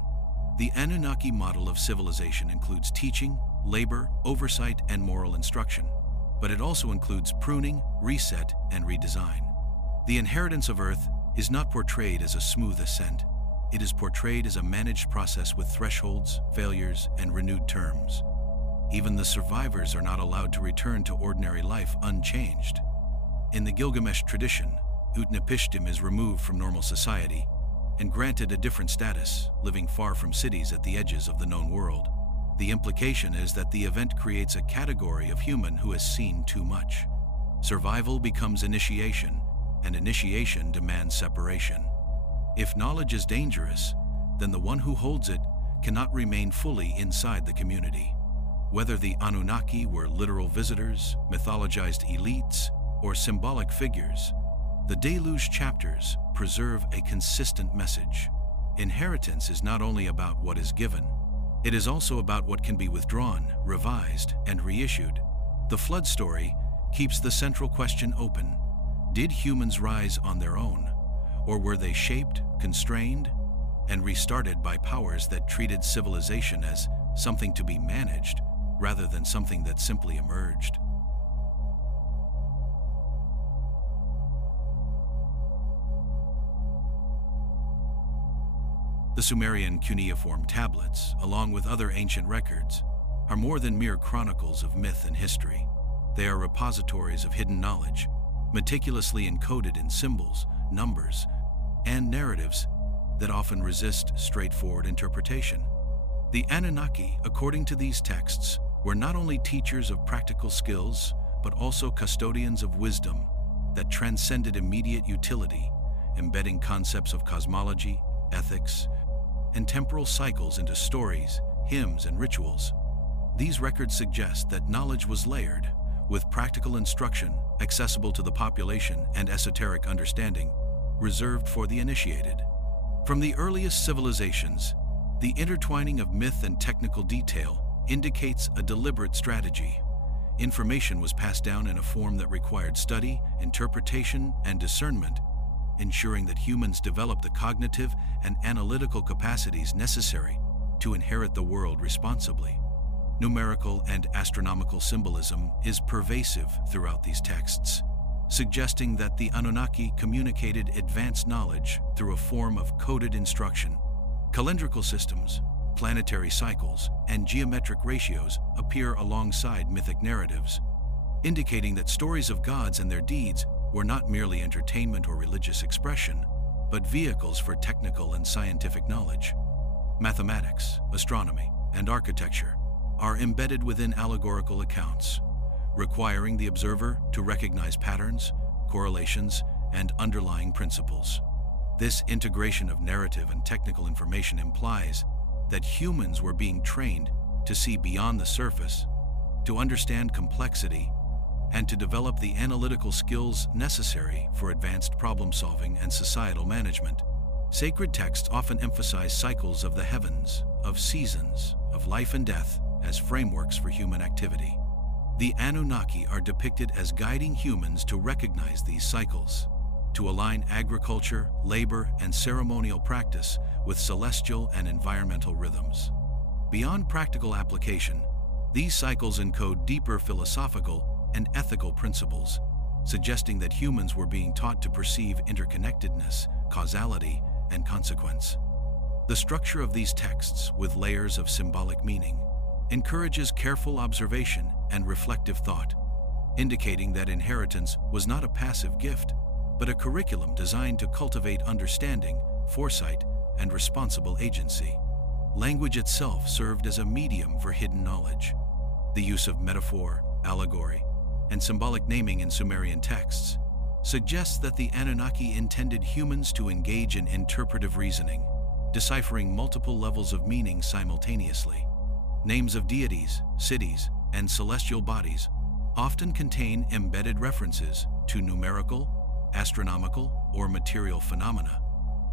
The Anunnaki model of civilization includes teaching, labor, oversight, and moral instruction, but it also includes pruning, reset, and redesign. The inheritance of Earth is not portrayed as a smooth ascent. It is portrayed as a managed process with thresholds, failures, and renewed terms. Even the survivors are not allowed to return to ordinary life unchanged. In the Gilgamesh tradition, Utnapishtim is removed from normal society and granted a different status, living far from cities at the edges of the known world. The implication is that the event creates a category of human who has seen too much. Survival becomes initiation, and initiation demands separation. If knowledge is dangerous, then the one who holds it cannot remain fully inside the community. Whether the Anunnaki were literal visitors, mythologized elites, or symbolic figures, the Deluge chapters preserve a consistent message. Inheritance is not only about what is given, it is also about what can be withdrawn, revised, and reissued. The flood story keeps the central question open. Did humans rise on their own, or were they shaped, constrained, and restarted by powers that treated civilization as something to be managed rather than something that simply emerged? The Sumerian cuneiform tablets, along with other ancient records, are more than mere chronicles of myth and history. They are repositories of hidden knowledge, meticulously encoded in symbols, numbers, and narratives that often resist straightforward interpretation. The Anunnaki, according to these texts, were not only teachers of practical skills, but also custodians of wisdom that transcended immediate utility, embedding concepts of cosmology, ethics, and temporal cycles into stories, hymns, and rituals. These records suggest that knowledge was layered, with practical instruction accessible to the population and esoteric understanding reserved for the initiated. From the earliest civilizations, the intertwining of myth and technical detail indicates a deliberate strategy. Information was passed down in a form that required study, interpretation, and discernment, ensuring that humans developed the cognitive and analytical capacities necessary to inherit the world responsibly. Numerical and astronomical symbolism is pervasive throughout these texts, suggesting that the Anunnaki communicated advanced knowledge through a form of coded instruction. Calendrical systems, planetary cycles, and geometric ratios appear alongside mythic narratives, indicating that stories of gods and their deeds were not merely entertainment or religious expression, but vehicles for technical and scientific knowledge. Mathematics, astronomy, and architecture are embedded within allegorical accounts, requiring the observer to recognize patterns, correlations, and underlying principles. This integration of narrative and technical information implies that humans were being trained to see beyond the surface, to understand complexity, and to develop the analytical skills necessary for advanced problem-solving and societal management. Sacred texts often emphasize cycles of the heavens, of seasons, of life and death as frameworks for human activity. The Anunnaki are depicted as guiding humans to recognize these cycles, to align agriculture, labor, and ceremonial practice with celestial and environmental rhythms. Beyond practical application, these cycles encode deeper philosophical and ethical principles, suggesting that humans were being taught to perceive interconnectedness, causality, and consequence. The structure of these texts, with layers of symbolic meaning, encourages careful observation and reflective thought, indicating that inheritance was not a passive gift, but a curriculum designed to cultivate understanding, foresight, and responsible agency. Language itself served as a medium for hidden knowledge. The use of metaphor, allegory, and symbolic naming in Sumerian texts suggests that the Anunnaki intended humans to engage in interpretive reasoning, deciphering multiple levels of meaning simultaneously. Names of deities, cities, and celestial bodies often contain embedded references to numerical, astronomical, or material phenomena,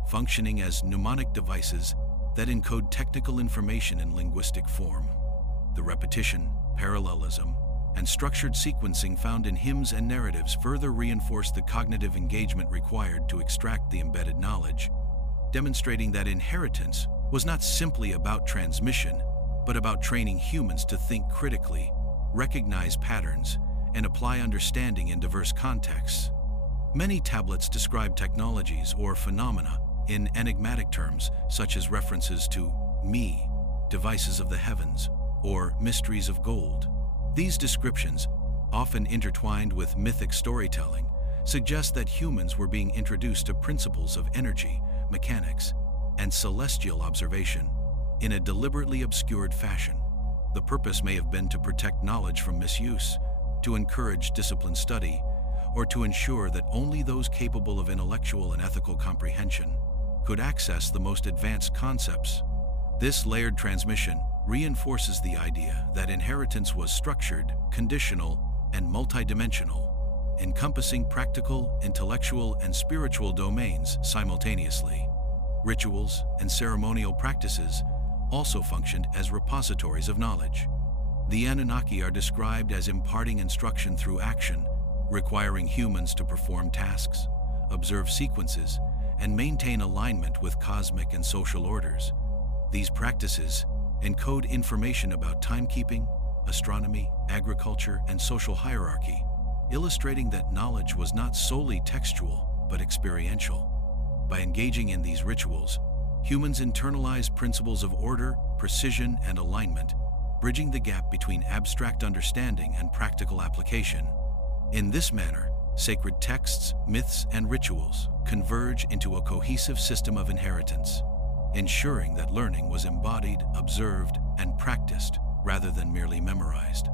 functioning as mnemonic devices that encode technical information in linguistic form. The repetition, parallelism, and structured sequencing found in hymns and narratives further reinforce the cognitive engagement required to extract the embedded knowledge, demonstrating that inheritance was not simply about transmission, but about training humans to think critically, recognize patterns, and apply understanding in diverse contexts. Many tablets describe technologies or phenomena in enigmatic terms, such as references to me, devices of the heavens, or mysteries of gold. These descriptions, often intertwined with mythic storytelling, suggest that humans were being introduced to principles of energy, mechanics, and celestial observation in a deliberately obscured fashion. The purpose may have been to protect knowledge from misuse, to encourage disciplined study, or to ensure that only those capable of intellectual and ethical comprehension could access the most advanced concepts. This layered transmission reinforces the idea that inheritance was structured, conditional, and multidimensional, encompassing practical, intellectual, and spiritual domains simultaneously. Rituals and ceremonial practices also functioned as repositories of knowledge. The Anunnaki are described as imparting instruction through action, requiring humans to perform tasks, observe sequences, and maintain alignment with cosmic and social orders. These practices encode information about timekeeping, astronomy, agriculture, and social hierarchy, illustrating that knowledge was not solely textual, but experiential. By engaging in these rituals, humans internalize principles of order, precision, and alignment, bridging the gap between abstract understanding and practical application. In this manner, sacred texts, myths, and rituals converge into a cohesive system of inheritance, ensuring that learning was embodied, observed, and practiced rather than merely memorized.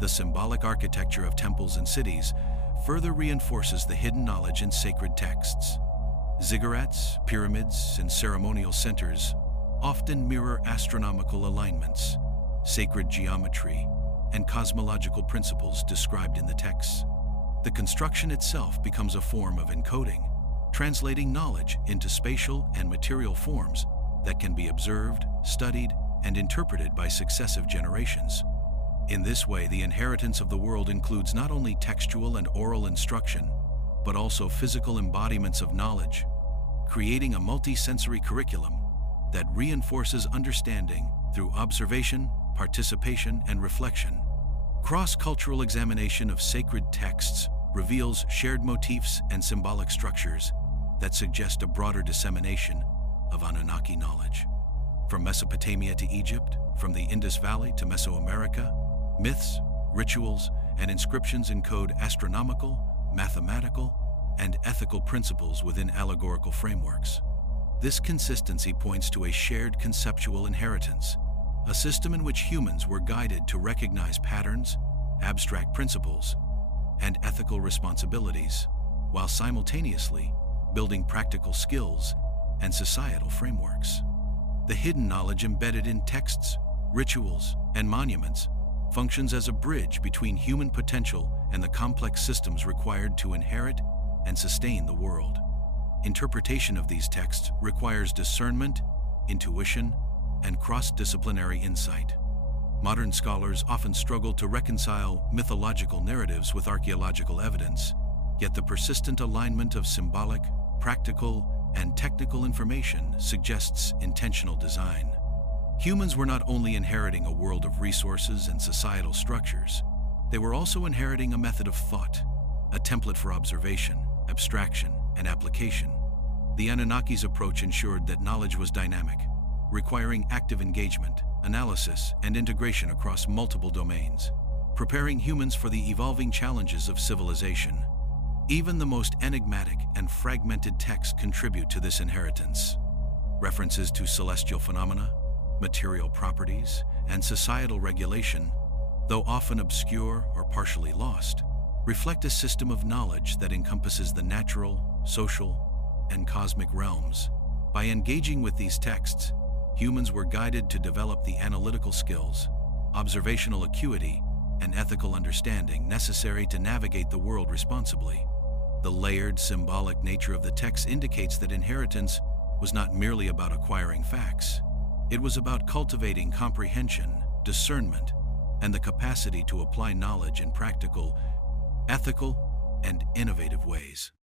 The symbolic architecture of temples and cities further reinforces the hidden knowledge in sacred texts. Ziggurats, pyramids, and ceremonial centers often mirror astronomical alignments, sacred geometry, and cosmological principles described in the texts. The construction itself becomes a form of encoding, translating knowledge into spatial and material forms that can be observed, studied, and interpreted by successive generations. In this way, the inheritance of the world includes not only textual and oral instruction, but also physical embodiments of knowledge, creating a multi-sensory curriculum that reinforces understanding through observation, participation, and reflection. Cross-cultural examination of sacred texts reveals shared motifs and symbolic structures that suggest a broader dissemination of Anunnaki knowledge. From Mesopotamia to Egypt, from the Indus Valley to Mesoamerica, myths, rituals, and inscriptions encode astronomical, mathematical, and ethical principles within allegorical frameworks. This consistency points to a shared conceptual inheritance, a system in which humans were guided to recognize patterns, abstract principles, and ethical responsibilities, while simultaneously building practical skills and societal frameworks. The hidden knowledge embedded in texts, rituals, and monuments functions as a bridge between human potential and the complex systems required to inherit and sustain the world. Interpretation of these texts requires discernment, intuition, and cross-disciplinary insight. Modern scholars often struggle to reconcile mythological narratives with archaeological evidence, yet the persistent alignment of symbolic, practical, and technical information suggests intentional design. Humans were not only inheriting a world of resources and societal structures, they were also inheriting a method of thought, a template for observation, abstraction, and application. The Anunnaki's approach ensured that knowledge was dynamic, requiring active engagement, analysis, and integration across multiple domains, preparing humans for the evolving challenges of civilization. Even the most enigmatic and fragmented texts contribute to this inheritance. References to celestial phenomena, material properties, and societal regulation, though often obscure or partially lost, reflect a system of knowledge that encompasses the natural, social, and cosmic realms. By engaging with these texts, humans were guided to develop the analytical skills, observational acuity, and ethical understanding necessary to navigate the world responsibly. The layered, symbolic nature of the text indicates that inheritance was not merely about acquiring facts. It was about cultivating comprehension, discernment, and the capacity to apply knowledge in practical, ethical, and innovative ways.